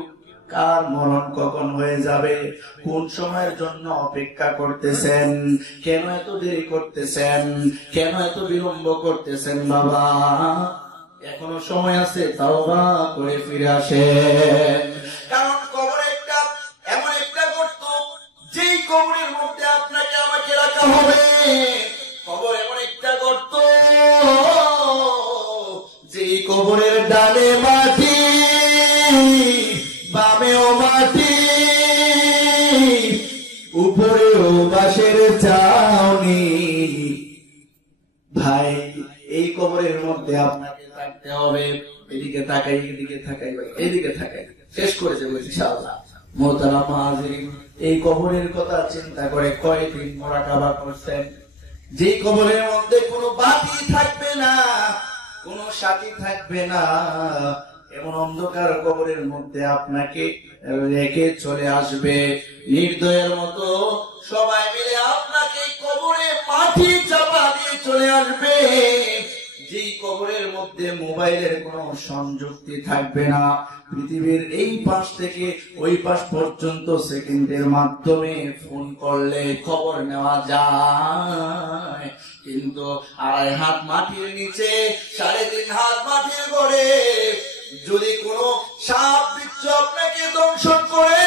কার মরণ কখন হয়ে যাবে? কোন সময়ের জন্য অপেক্ষা করতেছেন? কেন এত দেরি করতেছেন? কেন এত বিলম্ব করতেছেন? বাবা, এখনো সময় আছে, তাওবা করে ফিরে আসেন। কারণ কবর একটা এমন একটা গর্ত, যেই কবরের মধ্যে আপনাকে আমাকে রাখা হবে। কবর এমন একটা গর্ত, যেই কবরের ডানে মাটি, বামেও মাটি, উপরেও বাঁশের চাউনি। ভাই, এই কবরের মধ্যে আপনাকে থাকতে হবে। এদিকে তাকাই, এদিকে তাকাই, এদিকে তাকাই, শেষ করেছে বলছি ইনশাআল্লাহ। মোহতারাম হাজিরিন, এই কবরের কথা চিন্তা করে কয়দিন মুরাকাবা করছেন? যেই কবরের মধ্যে কোনো বাতি থাকবে না, কোনো সাথী থাকবে না, এমন অন্ধকার কবরের মধ্যে আপনাকে রেখে চলে আসবে। নির্দয়ের মতো সবাই মিলে আপনাকে কবরে মাটি চাপা দিয়ে চলে আসবে। যেই কবরের মধ্যে মোবাইলের কোনো সংযুক্তি থাকবে না, পৃথিবীর এই পাশ থেকে ওই পাশ পর্যন্ত সেকেন্ডের মাধ্যমে ফোন করলে খবর নেওয়া যায়। কিন্তু 2.5 হাত মাটির নিচে, 3.5 হাত মাটির গড়ে যদি কোনো সাপ বিচ্ছু আপনাকে দংশন করে,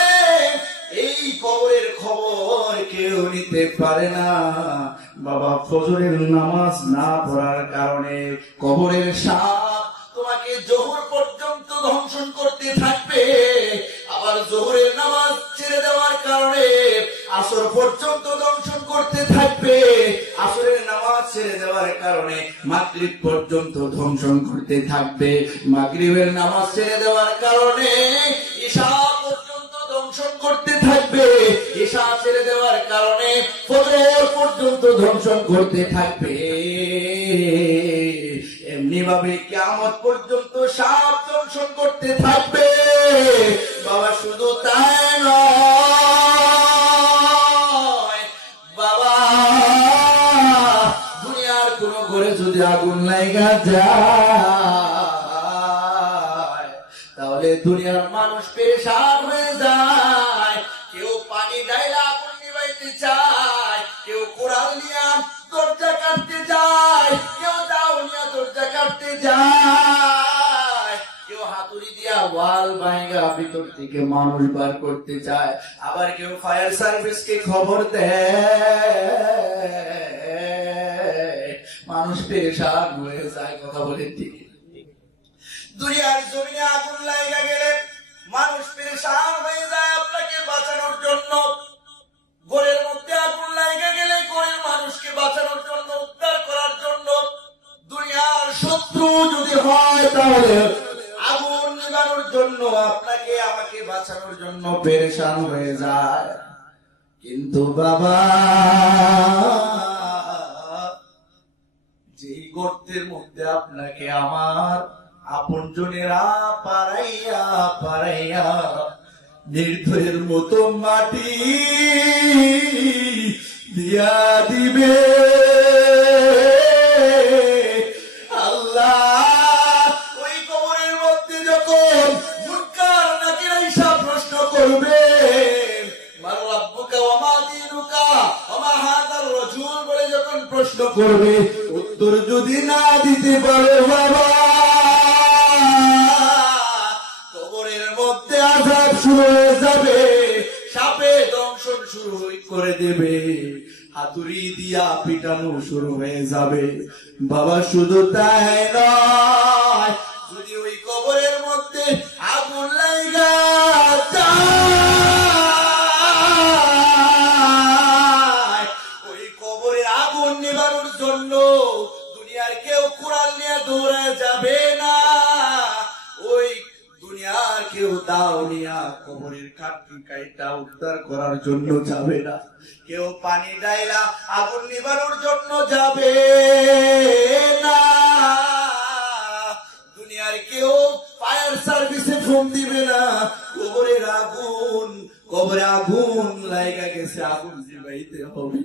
এই কবরের খবর কেউ নিতে পারে না। বাবা, ফজরের নামাজ না পড়ার কারণে কবরের সাপ তোমাকে জোহর পর্যন্ত দংশন করতে থাকবে। আবার জোহরের নামাজ ছেড়ে দেওয়ার কারণে আসর পর্যন্ত দংশন করতে থাকবে। আসরের নামাজ ছেড়ে দেওয়ার কারণে মাগরিব পর্যন্ত দংশন করতে থাকবে। মাগরিবের নামাজ ছেড়ে দেওয়ার কারণে ইশা পর্যন্ত দংশন করতে থাকবে, ঈশা ছেড়ে দেওয়ার কারণে ফজর পর্যন্ত দংশন করতে থাকবে। এমনি ভাবে কিয়ামত পর্যন্ত সাপ দংশন করতে থাকবে। বাবা শুধু তাই নয় বাবা, দুনিয়ার কোন ঘরে যদি আগুন লাগা যায় তাহলে দুনিয়ার মানুষ পেরেশান হয়ে যায়। কেউ পানি ঢাইলা আগুন নিভাইতে চায়, কেউ কোরাল নিয়ে দরজা কাটতে যায়, কেউ দাও নিয়ে দরজা কাটতে যায়, কেউ হাতুড়ি দিয়া ওয়াল ভাঙা ভিতর থেকে মানুষ বার করতে চায়, আবার কেউ ফায়ার সার্ভিসকে খবর দেয়। মানুষ পেরেশান হয়ে যায়। কথা বলেন ঠিক? দুনিয়ার জমিনে আগুন লাগা গেলে মানুষ পেরেশান হয়ে যায় আপনাকে বাঁচানোর জন্য। ঘরের মধ্যে আগুন লাগা গেলে ঘরের মানুষকে বাঁচানোর জন্য, উদ্ধার করার জন্য দুনিয়ার শত্রু যদি হয় তাহলে আগুন নিবানোর জন্য আপনাকে আমাকে বাঁচানোর জন্য পেরেশান হয়ে যায়। কিন্তু বাবা, যে গর্তের মধ্যে আপনাকে আমার আপনজনেরা পারাইয়া পারাইয়া নির্দয়ের মতো মাটি দিয়া দিবে আল্লাহ, ওই কবরের মধ্যে যখন মুনকার নাকির ঈশা প্রশ্ন করবে, মান রাব্বুকা ওয়া মা দীনুকা ওয়া মা হাযার রাজূল বলে যখন প্রশ্ন করবে, উত্তর যদি না দিতে পারে বাবা, কবরের মধ্যে আযাব শুরু হয়ে যাবে, সাপে দংশন শুরু করে দেবে, হাতুড়ি দিয়া পিটানো শুরু হয়ে যাবে। বাবা শুধু তাই নয়, যদি ওই কবরের মধ্যে আগুন লাগা যায়, ওই কবরের আগুন নিবানোর জন্য দুনিয়ার কেউ কুড়াল নিয়ে দৌড়ে যাবে না, ওই দুনিয়ার কেউ দাও নিয়া কবরের কাঠি কাইটা উদ্ধার করার জন্য যাবে না, কেউ পানি ডাইলা আগুন নিবানোর জন্য যাবে না, দুনিয়ার কেউ ফায়ার সার্ভিসে ফোন দিবে না। কবরে আগুন লাগা গেছে, আগুন নিভাইতে হবে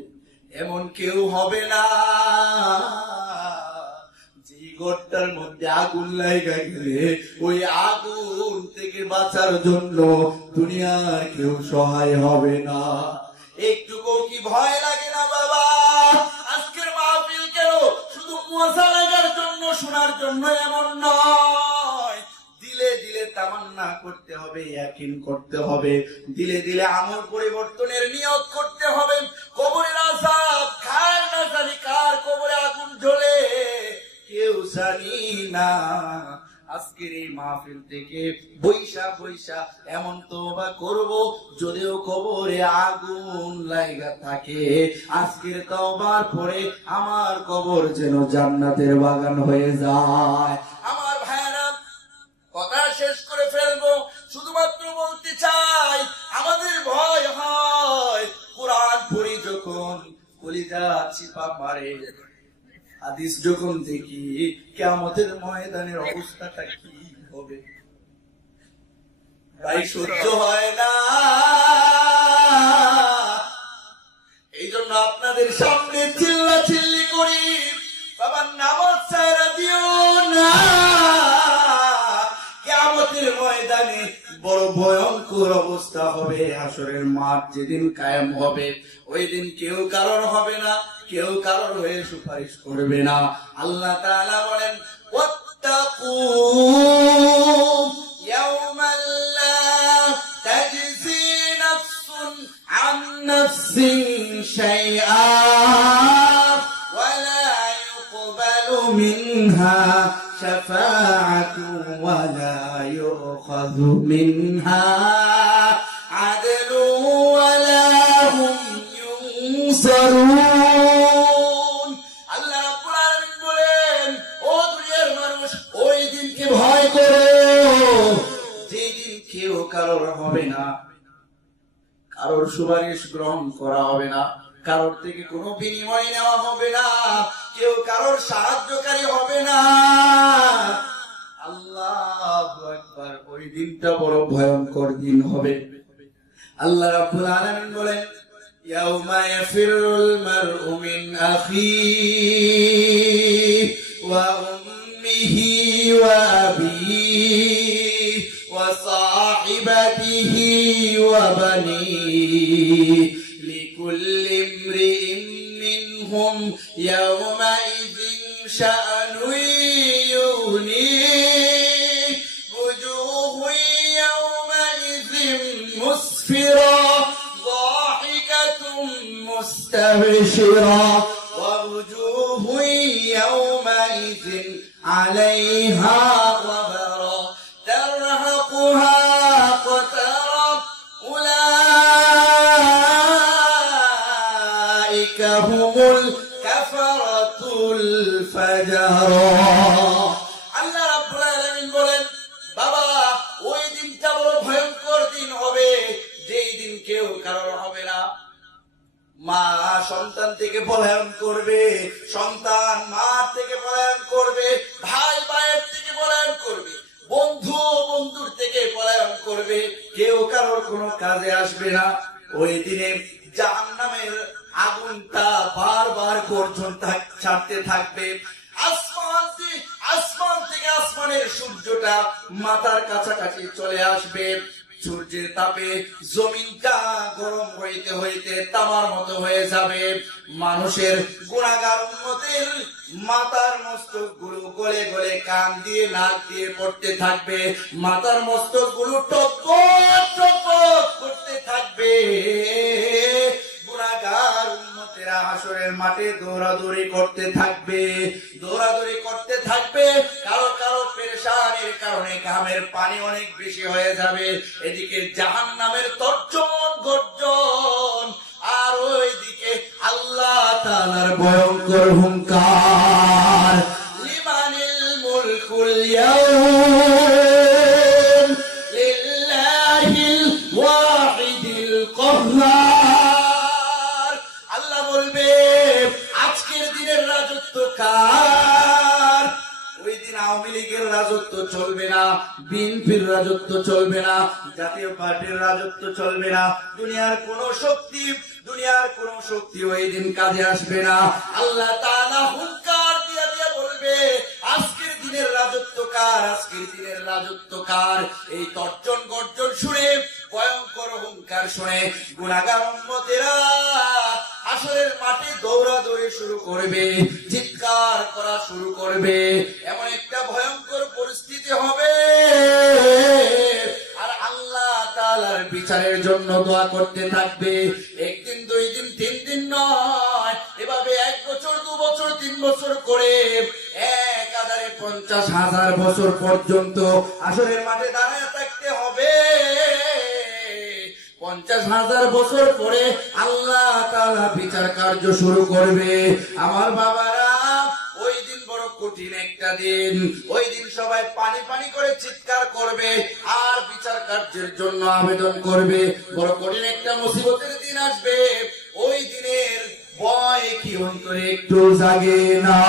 এমন কেউ হবে না। গর্তার মধ্যে আগুন লাগা গেলে ওই আগুন থেকে বাঁচার জন্য দুনিয়ার কেউ সহায় হবে না। একটুকু কি ভয় লাগে না বাবা? আজকের মাহফিল কেউ শুধু মজা লাগার জন্য শোনার জন্য এমন নয়, দিলে দিলে তামান্না করতে হবে, ইয়াকিন করতে হবে, দিলে দিলে আমল পরিবর্তনের নিয়ত করতে হবে। কবরের আযাব খায় না জানি কার কবরে আগুন জ্বলে কেউ জানি না। আজকের এই মাহফিল থেকে বৈশা বৈশা এমন তওবা করব, যদিও কবরে আগুন লাগা থাকে, আজকের তওবার পরে আমার কবর যেন জান্নাতের বাগান হয়ে যায়। আমার ভাইরা, কথা শেষ করে ফেলবো, শুধুমাত্র বলতে চাই আমাদের ভয় হয় কোরআন পড়ি যখন কলিজা চিপা মারে, হাদিস যখন দেখি কিয়ামতের ময়দানের অবস্থাটা কি হবে ভাই সহ্য হয় না। এই জন্য আপনাদের সামনে চিল্লা চিল্লি করি, বাবা নামাজ ছাড়া দিও না। কিয়ামতের ময়দানে বড় ভয়ঙ্কর অবস্থা হবে, হাসরের মাঠ যেদিন কায়েম হবে ওই দিন কেউ কারণ হবে না, কেউ কারণ হয়ে সুপারিশ করবে না। আল্লাহ তাআলা বলেন, ওয়াত্তাকু ইয়াওমান লা তাজজি নাফসুন আন নাফসিন শাইআ ওয়া লা ইউকবালু মিনহা শাফাআতু ওয়া লা ইউখাযু মিনহা আদলু ওয়া লা হুম ইউনসারুন। ভয় করো, যেদিন কেউ কারোর হবে না, সুপারিশ গ্রহণ করা হবে না, কারোর থেকে কোনো বিনিময় নেওয়া হবে না, কেউ কারোর সাহায্যকারী হবে না। আল্লাহু আকবার। ওই দিনটা বড় ভয়ঙ্কর দিন হবে। আল্লাহ রাব্বুল আলামিন বলেন, ইয়াউমা ইয়াফিরুল মার'উ মিন আখিহি ওয়া উম্মিহি ওয়া আবিহি ওয়া সাহিবাতিহি ওয়া বানিহি লিকুল্লি ইমরিইন মিনহুম ইয়াউমাইযিন শা'নুন يغنيه وجوه يومئذ مسفرة ضاحكة مستبشرة ووجوه يومئذ عليها غبرة ترهقها قترة أولئك هم الكفرة الفجرة। আল্লাহ রাব্বুল আলামিন বলেন, বাবা ওই দিনটা বড় ভয়ঙ্কর দিন হবে, যেই দিন কেউ কারোর হবে না। মা সন্তান থেকে পলায়ন করবে, সন্তান মা থেকে পলায়ন করবে, ভাই ভাইয়ের থেকে পলায়ন করবে, বন্ধু বন্ধুর থেকে পলায়ন করবে, কেউ কারোর কোনো কাজে আসবে না। ওই দিনে জাহান্নামের আগুনটা বারবার গর্জন ছাড়তে থাকবে। আসমান থেকে আসমানের সূর্যটা মাথার কাছাকাছি চলে আসবে। সূর্যের তাপে জমিনটা গরম হইতে হইতে তামার মতো হয়ে যাবে। মানুষের গুনাহগার উম্মতের মাথার মস্তক গুলো গলে গলে কান দিয়ে নাক দিয়ে পড়তে থাকবে, মাথার মস্তক গুলো টপক টপক করতে থাকবে। গুনাহগার উম্মতেরা হাসরের মাঠে দৌড়াদৌড়ি করতে থাকবে, দৌড়াদৌড়ি করতে থাকবে। কারো কারো পেরেশানির কারণে ঘামের পানি অনেক বেশি হয়ে যাবে। এদিকে জাহান্নামের তর্জন গর্জন, আর ওইদিকে আল্লাহ তাআলার ভয়ঙ্কর হুঙ্কার। লিমানিল মুলকুল ইয়াউম লিল্লাহিল ওয়াহিদিল কাহ্হার। আল্লাহ বলবে, আজকের দিনের রাজত্ব কার? ওই দিন আওয়ামী লীগের রাজত্ব চলবে না, বিএনপির রাজত্ব চলবে না, জাতীয় পার্টির রাজত্ব চলবে না, দুনিয়ার কোন শক্তি ওই দিন কাজে আসবে না। আল্লাহ তাআলা হুঙ্কার দিয়ে দিয়ে বলবে, আজকের দিনের রাজত্ব কার? আজকের দিনের রাজত্ব কার? এই তর্জন গর্জন শুনে, ভয়ঙ্কর হুঙ্কার শুনে গুনাহগার উম্মতেরা হাসরের মাঠে দৌড়াদৌড়ি শুরু করবে, চিৎকার করা শুরু করবে। এমন একটা ভয়ঙ্কর পরিস্থিতি হবে, আর আল্লাহ তাআলার বিচারের জন্য দোয়া করতে থাকবে। একদিন, দুই দিন, 3 দিন নয়, এভাবে 1 বছর, 2 বছর, 3 বছর করে 1050,000 বছর পর্যন্ত হাসরের মাঠে দাঁড়িয়ে থাকতে হবে। 50,000 বছর পরে আল্লাহ তাআলা বিচার কার্য শুরু করবে। আমার বাবারা, ওই দিন বড় কঠিন একটা দিন। ওই দিন সবাই পানি পানি করে চিৎকার করবে আর বিচার কার্যের জন্য আবেদন করবে। বড় কঠিন একটা মুসিবতের দিন আসবে। ওই দিনের ভয় কি অন্তরে একটু জাগে না?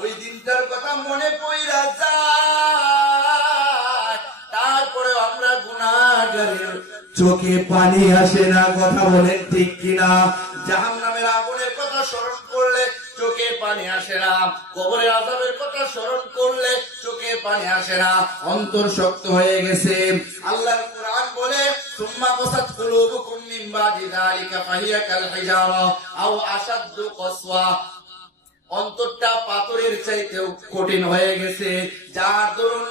ওই দিনটার কথা মনে পড়া যায়, তারপরে আমরা গুনাহগারের চোখে পানি আসে না। কথা বলেন ঠিক কিনা? জাহান্নামের আগুনের কথা স্মরণ করলে চোখে পানি আসে না, কবরের আযাবের কথা স্মরণ করলে চোখে পানি আসে না, অন্তর শক্ত হয়ে গেছে। আল্লাহর কুরআন বলে, সুম্মা কাসাত কুলুবুকুম মিন বাদি যালিকা ফাহিয়া কাল হিজারা আও আশাদ্দু কসওয়া। অন্তরটা পাথরের চাইতেও কঠিন হয়ে গেছে, যার দরুন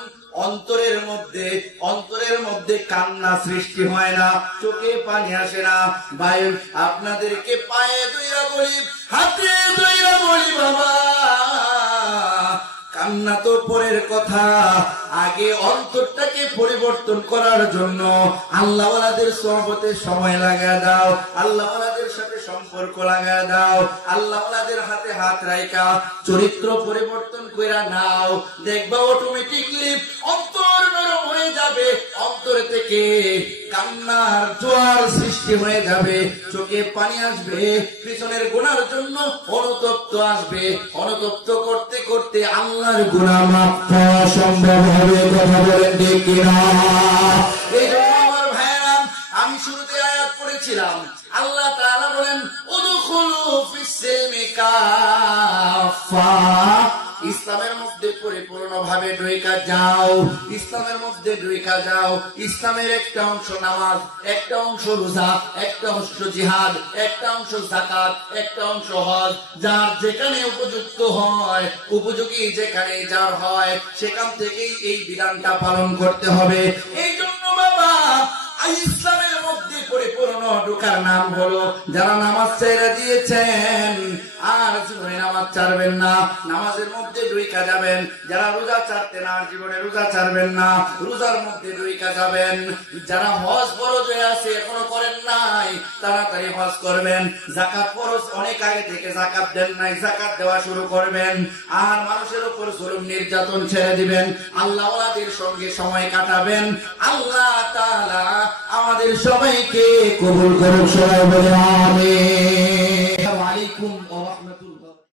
অন্তরের মধ্যে কান্না সৃষ্টি হয় না, চোখে পানি আসে না। ভাই, আপনাদেরকে পায়ে ধইরা বলি, হাতে ধইরা বলি, বাবা, কান্না তো পরের কথা, আগে অন্তরটাকে পরিবর্তন করার জন্য আল্লাহওয়ালাদের সোহবতে সময় লাগায় দাও, আল্লাহওয়ালাদের সাথে সম্পর্ক লাগায় দাও, আল্লাহওয়ালাদের হাতে হাত রাইখা চরিত্র পরিবর্তন কইরা নাও, দেখবা অটোমেটিকলি অন্তর নরম হয়ে হয়ে যাবে, অন্তর থেকে কান্নার জোয়ার সৃষ্টি হয়ে যাবে, চোখে পানি আসবে, পিছনের গুনার জন্য অনুতপ্ত আসবে, অনুতপ্ত করতে করতে আল্লাহর গুনাহ মাফ করা সম্ভব হবে। কথা বলেন ঠিক কিনা? এই জন্য আমার ভাইরা, আমি শুরুতে আয়াত পড়েছিলাম, আল্লাহ তাআলা বলেন উদখুলু ফিস-সিলমি কাফা, ইসলামের মধ্যে পরিপূর্ণভাবে ঢুইকা যাও, ইসলামের মধ্যে ঢুইকা যাও। ইসলামের একটা অংশ নামাজ, একটা অংশ রোজা, একটা অংশ জিহাদ, একটা অংশ যাকাত, একটা অংশ হজ। যার যেখানে উপযুক্ত হয়, উপযোগী যেখানে যার হয়, সেখান থেকেই এই বিধানটা পালন করতে হবে। এই জন্য বাবা, ইসলামের মধ্যে পরিপূর্ণ ঢোকার নাম হলো, যারা নামাজ ছেড়ে দিয়েছেন আর জীবনে নামাজ ছাড়বেন না, নামাজের মধ্যে ঢুইকা যাবেন। যারা রোজা ছাড়তেন আর জীবনে রোজা ছাড়বেন না, রোজার মধ্যে ঢুইকা যাবেন। যারা হজ ফরজ হয়ে আছে এখনো করেন নাই, তাড়াতাড়ি হজ করবেন। যাকাত ফরজ অনেক আগে থেকে যাকাত দেন নাই, যাকাত দেওয়া শুরু করবেন। আর মানুষের উপর জুলুম নির্যাতন ছেড়ে দিবেন, আল্লাহওয়ালাদের সঙ্গে সময় কাটাবেন। আল্লাহ তাআলা আমাদের সবাইকে কবুল করুন। সবাই বলে আমিন। ওয়া আলাইকুম ওয়া রাহমাতুল্লাহ।